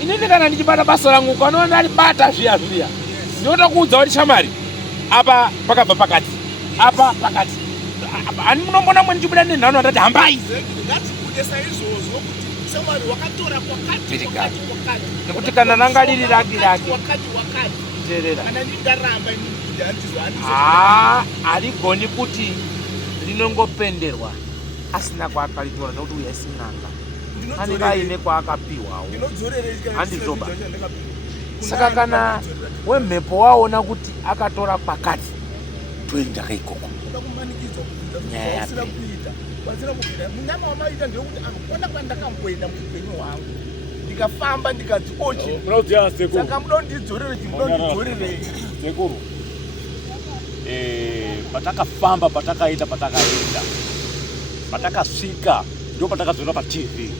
Inini kana ndichibata basa rangu ukaona ndalibata zviya ndinotokuudza kuti shamari apa pakabva pakati apa pakati ani munombona mwe ndichibuda nenhano ndati hambai nekuti kana ranga riri rake teerera harigoni kuti rinongopenderwa asina kwaakaritora nokuti uya isin'anga anenge aine kwaakapiwawo handizvoba. Saka kana wemhepo waona kuti akatora kwakati toenda ikoko nyaya yapera. munyama wamaita ndekuti akakona kwandakamboenda muupenyu hwangu ndikafamba ndikati ochi saka muda ndidzorere sekuru patakafamba patakaenda patakasvika ndo patakazoona paTV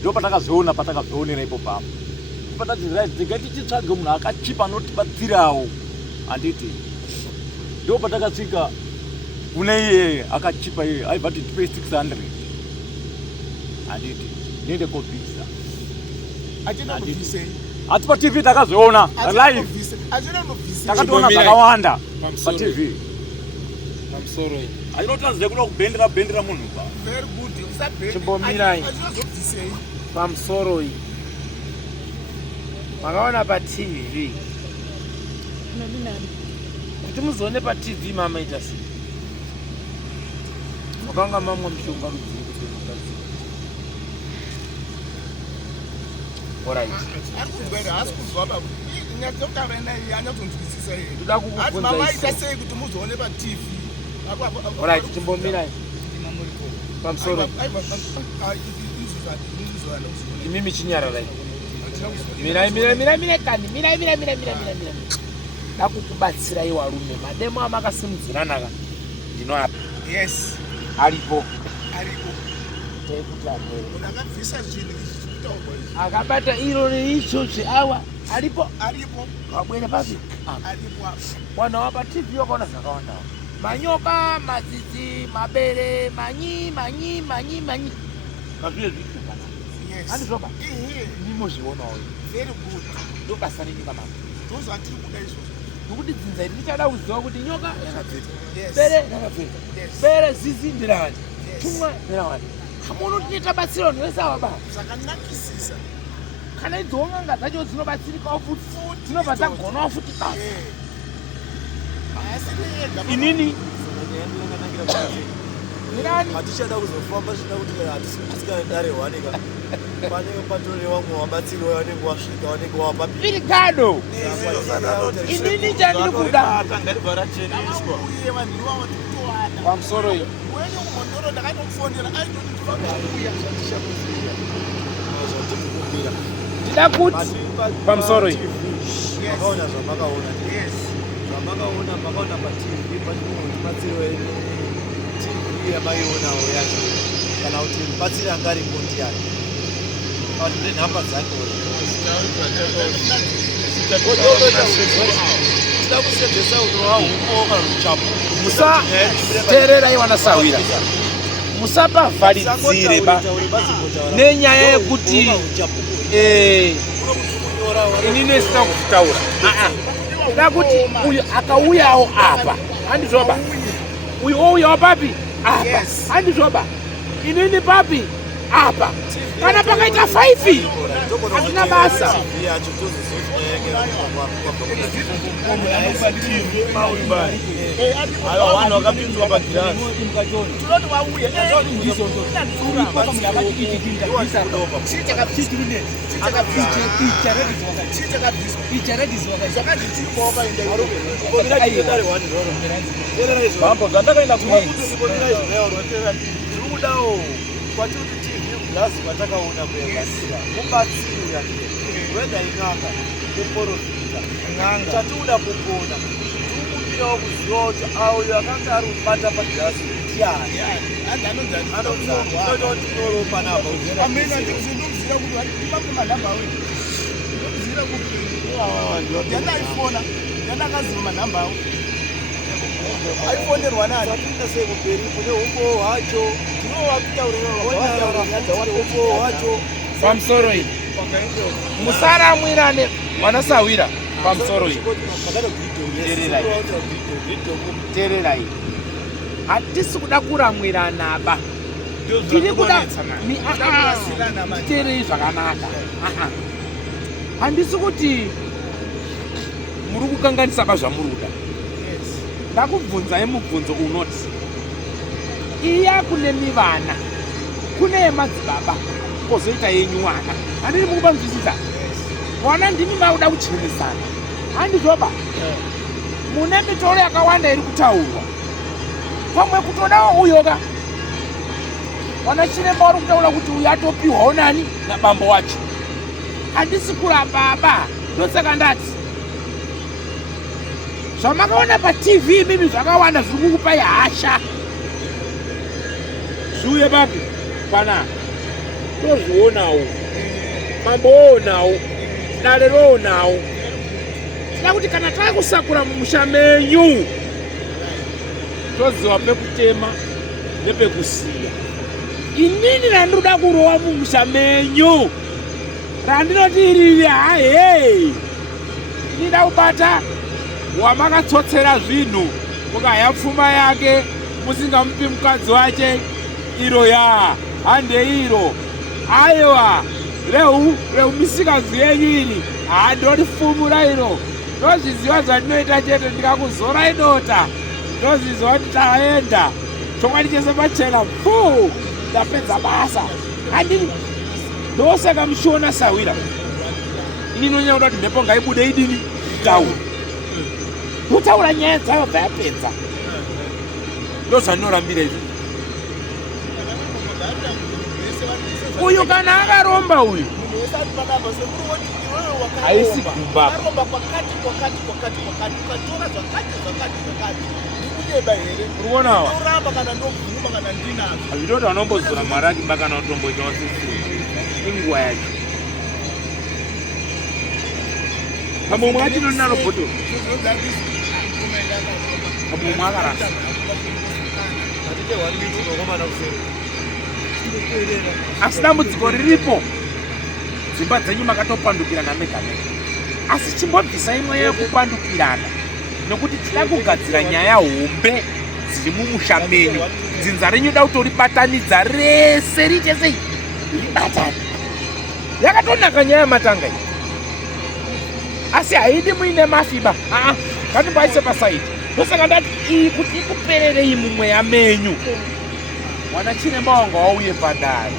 ndo patakazvionera ipo papo patakatichitsvage munhu akachipa anotibatsirawo handiti ndo patakasvika kune iye akachipa iye aibva kuti tipe 600 handiti ndiende kobvisa Ati pa TV takazoona live. Achina kubvisa. Takatoona zakawanda pa TV. Pamusoro iyi. Ainotanzira kuda kubendera munhu pa. Very good. Usabhende. Chimbomirai. Achina kubvisei. Pamusoro iyi. Makaona pa TV. Kuti muzoone pa TV mama ita sei. Makanga mamwe mshonga rudziro kuti mukadzi. Alright. Arikubwera asikuzwa baba. Nyatsoka naye anyatonzwisisa yeye. Kuda kukubvunza Ati mama iso. ita sei kuti muzoone pa TV. Alright, chimbomirai. Pamusoro. Imimi chinyarara. Mirai kani. Mirai. Ndakukubatsira iwe varume. Mademo amakasimudzirana ka. Ndinoapa. Yes. Aripo. Unakabvisa zvinhu izvitaurwa izvi. Akabata iro neichochi awa. Aripo. Wabwera papi? Aripo. Wana wapa TV wakaona zvakawanda. Manyoka, madzidzi, mabere, manyi. Mazvile zvitubana. Yes. Andizvoba? Ndimozvionawo. Very good. Ndobasa renyika mama. Those are tiri kuda izvozvo. Nokuti dzinza iri richada kuziva kuti nyoka yakapfeka. Yes. Bere yakapfeka. Yes. Bere zizi ndirani. Yes. Tumwa ndirani. Kamono tinetabatsiro ndosawa baba. Zvakanakisisa. Kana idzonga dzacho dzinobatsirika futi. Dzinobva dzagonawo futi basa. Inini Nirani? Hatichada kuzofamba chida kuti tisikadare wanika. Panenge patore vamwe vabatsiri vanenge vasvika vanenge vapa Pirigado. Inini chandiri kuda. Uye vanhu ivavo tikutowana. Pamusoro iyi. Wenye kumondoro ndakatomufonera aitoti tivakauya. Ndida kuti pamusoro iyi. makaona zvamakaona. Yes. Zvamakaona makaona paTV pachimubatsiri wenyu. TV yamaionawo yacho. Kana kuti mubatsiri anga aripo ndiani. Kana kuti nhamba dzake. Tida kusenzesa unowa huko kana ruchapo. Musa terera iwana sawira. Musapavharidzire ba nenyaya yekuti inini sina kutaura. Kuda kuti uyu akauyawo apa. Handizvoba. Uyu ouyawo papi? Apa. Handizvoba. Inini papi? Apa. Kana pakaita 5 hazina basa. Vanhu vakapinzwa pagirasi. Tunoti wauya. Bambo zvandakaenda kudawo kwatiri TV glass kwatakaona kuyagasira mubatsira wenda inganga kuporofita chatinoda kugona tikupirawo kuziva kuti auyo akanga ari kubata pagirasi ndiani anozotoa tinyoro panapa Amena ndikuzinomuzira kuti ndipamwe manhamba awe. Ndikuzira kuti ndandaifonera ndandakaziva manhamba awo. Aifonerwa nani? Zapinda sei kumberi kune umbo hwacho umbo hwacho Pamusoro iyi. Musaramwirane vanasawira pamusoro iyi. Tererai. Hatisi kuda kuramwirana ba. Tiri kuda terei zvakanaka. Handisi kuti muri kukanganisa bazvamuruda. Ndakubvunzai mubvunzo unoti iya kune mivana kune yemadzibaba kozoita yenyu wana. Handiri mukupa nzwisisa. Wana ndimi mauda kuchenesana. Handizvoba. Mune mitoro yakawanda iri kutaurwa. Pamwe kutodawo uyoga. Wana chiremba uri kutaura kuti uyu atopiwawo nani nabambo wacho. Handisi kuramba ba. Ndosaka ndati zvamakaona paTV mimi zvakawanda zviri kukupai hasha. Zviuye papi? Pana. Tozvionawo. Mambonawo. Dare ronawo. Tida kuti kana takusakura mumusha menyu toziva pekutema nepekusiya. Inini randinoda kurowa mumusha menyu randinoti irivi hahe ndida kubata wamakatsotsera zvinhu mukaya pfuma yake musingamupi mukadzi wake iro ya handeiro aiwa reumisikazi yenyu iri handorifumura iro ndozviziva zvandinoita chete ndikakuzorai dota ndoziziva kuti taenda chokwadi chese pachena fu ndapedza basa handini ndosaka muchiona sawira ini nonyanya kuda kuti mhepo ngaibude idini taura kutaura nyaya dzayo dzayapedza ndozvandinorambira izvi uyu kana akaromba uyu haisi kumba urikuonawa hazvitoti vanombozura mari akimba kana utomboita inguva yacho pamomwe atinonaro bhoto pamomwe akarasa asi dambudziko riripo dzimba dzenyu makatopandukirana mega mega asi chimbobvisa imwe yekupandukirana nekuti tida kugadzira nyaya hombe dziri mumusha menyu dzinza renyu da kutoribatanidza rese richese ribatani yakatonaka nyaya matanga iyi asi haidi muine mafiba ngatimbaise pasaidi ndosaka ndati iyi kuti ikupererei mumweya menyu wana chiremba wanga wauye padare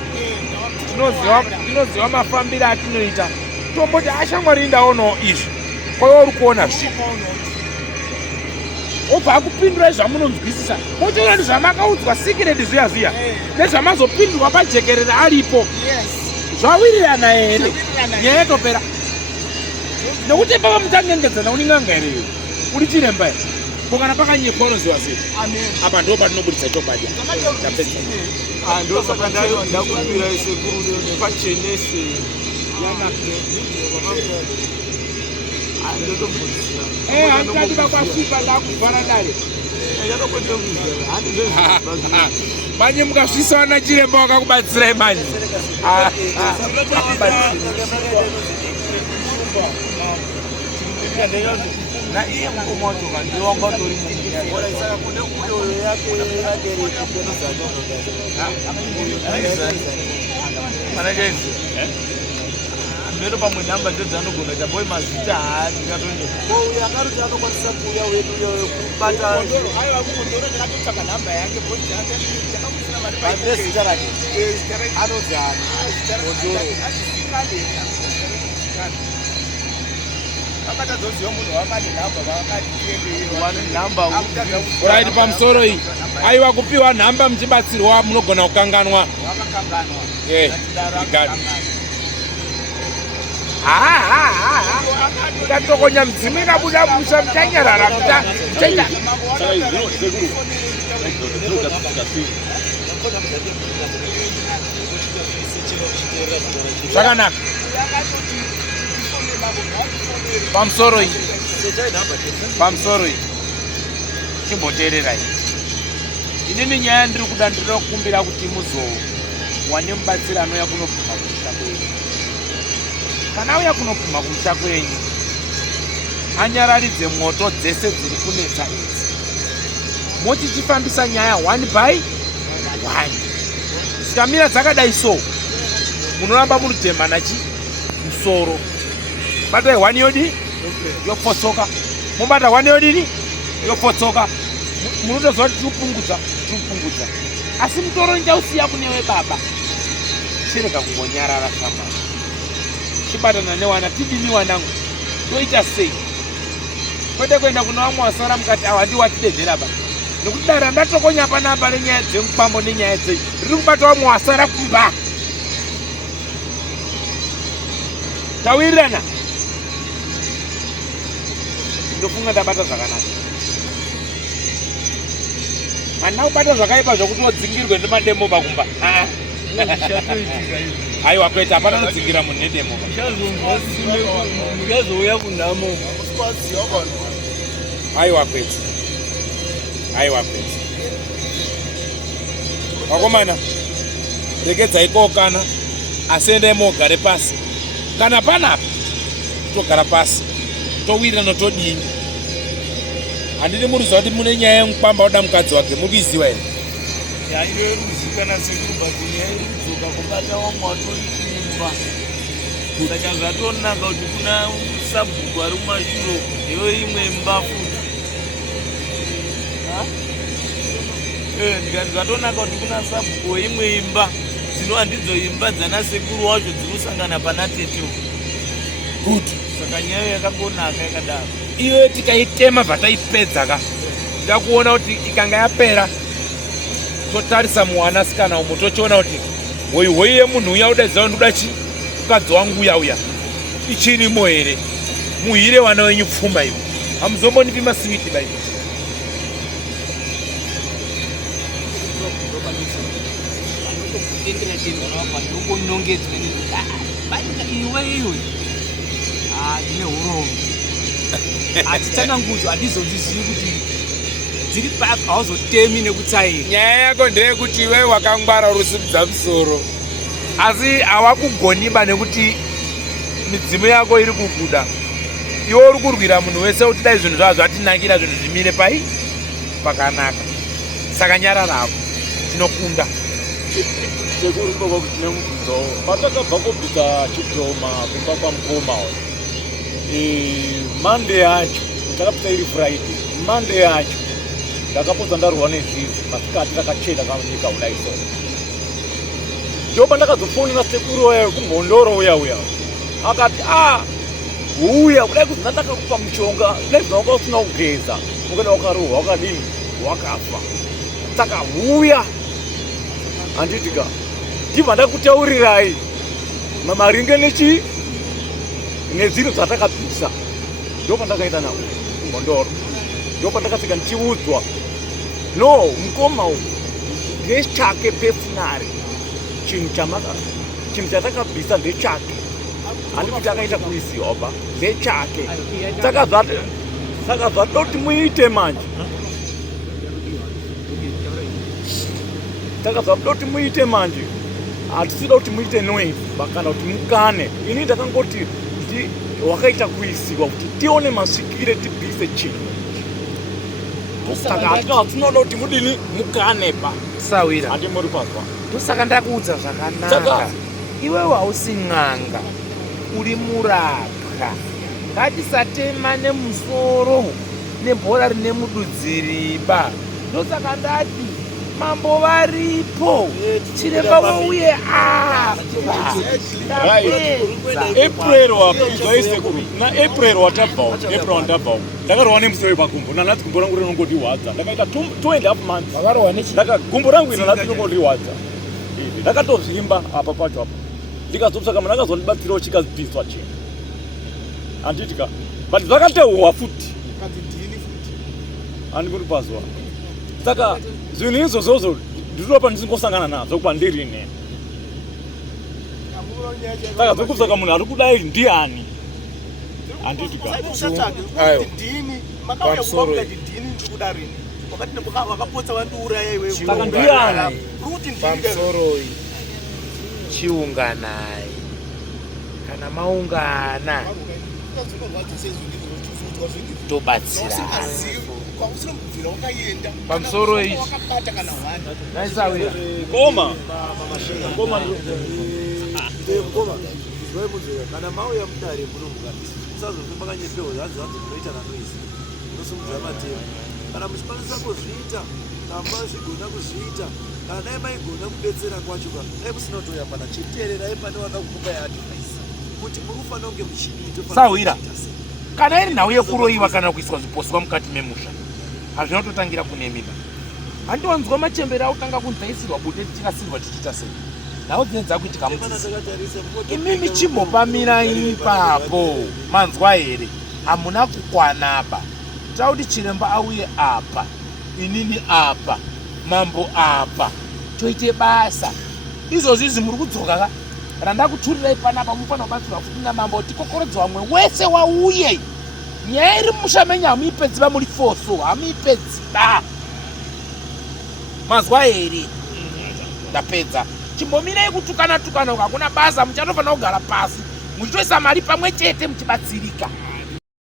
tinoziva mafambiro atinoita tomboti ashamwari ndaonawo izvi kwaiwa uri kuona zvipo obva akupindura zvamunonzwisisa motoona kuti zvamakaudzwa sikireti zviya zviya nezvamazopindurwa pajekerera aripo zvawirirana here nyaya yatopera nekuti pava mutangengedzana uninganga here uri chiremba here kana pakanyekwa unoziva sei apa ndo patinobudisa chokwadi ndosaka ndakupira sekuru pachenese handikati vakwasvipa ndakuvhara dare manye mukasvisa na chiremba wakakubatsirai manje na iye mukomotoka ndiwangatori mero pamwe nhamba ndedzanogona ta boy mazita haandikatouyu akaroti anokwanisa kuuya wedu kubata nezita rake anodzi ondoro uraiti pamusoro iyi aiwa kupiwa nhamba muchibatsirwa munogona kukanganwa ikatokonya mudzimu ikabuda musha muchanyarara muchaita zvakanaka pamusoro iyi chimboteererai inini nyaya ndiri kuda ndinoda kukumbira kuti muzowane mubatsiri anouya kunopima kumusha kwenyu kana auya kunopima kumusha kwenyu anyararidze moto dzese dziri kunetsa idzi mochichifambisa nyaya 1 by 1 zikamira dzakadai so munoramba munotemhana musoro batai 1 yodini yopotsoka mobata 1 yodini yopotsoka munotoziva kuti tiupungudza asi mutoro ndichausiya kunewe baba chirega kungonyarara shama chibatana newana tidini wanangu toita sei kwete kuenda kuna vamwe wasara mukati awa ndiwatidedhera ba nekuti dara ndatokonya panapa nenyaya dzemupambo nenyaya dzei riri kubata vamwe wasara kumba tawirirana ndofunga ndabata zvakanaka handina kubata zvakaipa zvokuti wodzingirwe nemademo pakumba aiwa kwete hapana nodzingira munhu nedemo mukazouya kunhamo aiwa kwete vakomana regedzai kokana asi endai mogare pasi kana panapa togara pasi towirirana todini. Handidi muriziva kuti mune nyaya yemupamba oda mukadzi wake, muriziva here? Yairo ruzikana sekuru bati nyaya irudzoka kubata wamwe watori kumba. Saka zvatonaka kuti kuna sabhuku ari mumashure iwe imwe imba futi. Ndikati zvatonaka kuti kuna sabhuku imwe imba dzinova ndidzo imba dzana sekuru wacho dzinosangana pana tete. Kuti Saka nyaya yakangonaka yakadaro. iwe tikaitema bvataipedza ka tikakuona kuti ikanga yapera totarisa muwanasikana umo tochiona kuti hoi yemunhu uya udaidza ndoda chi mukadzi wangu uya ichirimo here muhire vana venyu pfuma ivo hamuzombonipi masiviti bai. iwe ine urombo hatitsanangudzo handizondizivi kuti dziri pako hauzotemi nekutsaira. Nyaya yako ndeyekuti iwe wakangwara rusimudza musoro asi hawakugoniba nekuti midzimu yako iri kubuda. Iwe uri kurwira munhu wese kuti dai zvinhu zvava zvatinakira zvinhu zvimire pai pakanaka. Saka nyarara ako tinokunda. Sekuru baba kuti nemubvunzo patakabva kubvisa chidhoma kumba kwamukoma Monday yacho takapita iri Friday. Monday yacho ndakapodza ndarwa nezizi masikati takacheda kanyika kudai so. Ndopa ndakazofonera sekuru wayo kumhondoro uya akati uya kudai kuti ndakakupa mushonga nezvawanga usina kugeza ukaenda wakarohwa wakadini wakafa saka uya handitika ndibva ndakutaurirai maringe nezvinhu zvatakabvisa. Ndopa ndakaenda nawo kumhondoro. Ndopa ndakasvika ndichiudzwa no mukoma uyu ndechake pefunare chinhu chatakabvisa ndechake handikuti akaita kuisiwa pa ndechake saka zvatoda kuti muite manje. Saka zvatoda kuti muite manje hatisida kuti muite noise kana kuti mukane. Ini ndakangoti wakaita kuisiwa kuti tione masvikire tibvise chinhu. Saka hatinoda kuti mudini mukane pa Sawira handi muri pazwa. tosaka ndakuudza zvakanaka. Iwewe hausi n'anga uri murapwa. Ngatisatema nemusoro nebhora rine mududziriba. Ndosaka ndati mambo varipo chiremba wauye April wapinzwa isekuru naApril watabvawo April watabvawo ndakarwa nemusoro pakumbo nanati gumbo rangu rinongodirwadza ndakaita 2.5 months gumbo rangu ino nati rinongodirwadza ndakatozvimba apa pacho apa ndikazopsaka munhu akazondibatsirawo chikazibviswa chinhu handitika but zvakatehwa futi handikuri pazuva. Saka zvinhu izvozvozvo ndinopa ndisingosangana nazvo kuba ndirine. Saka zvokusaka munhu ari kudai ndiani handitika saka ndiani pamusoroi chiunganai kana maungana tobatsira pamusoro izvi naisawira koma kana mauya mudare munomugara musazofamba kanyepewo zvanzi munoita nanoisi munosimudza matemo kana muchikwanisa kuzviita kamba zvigona kuzviita kana dai maigona kudetsera kwacho dai musina kutoya pana chiteererai pane wakakupa yaadvaisi kuti muri kufanira kunge muchiito sawira kana iri nhau yekuroiwa kana kuiswa zviposwa mukati memusha hazvinototangira kune mimba. Handiwanzwa machembero autanga kunzaisirwa bude tikasirwa tichiita sei nhau dzine dzakuitika mudzisi imimi chimbopamira ipapo manzwa here hamuna kukwanaba takuti chiremba auye apa inini apa mambo apa toite basa izvozvi izvi muri kudzoka ka randakuturirai panapa mufanira kubatsirwa futi namambo tikokorodzwa wamwe wese wauye nyaya iri musha menyu hamuipedziba muri foso hamuipedziba mazwa here ndapedza chimbomirei kutukana uku hakuna basa muchatofanira kugara pasi muchitoisa mari pamwe chete muchibatsirika.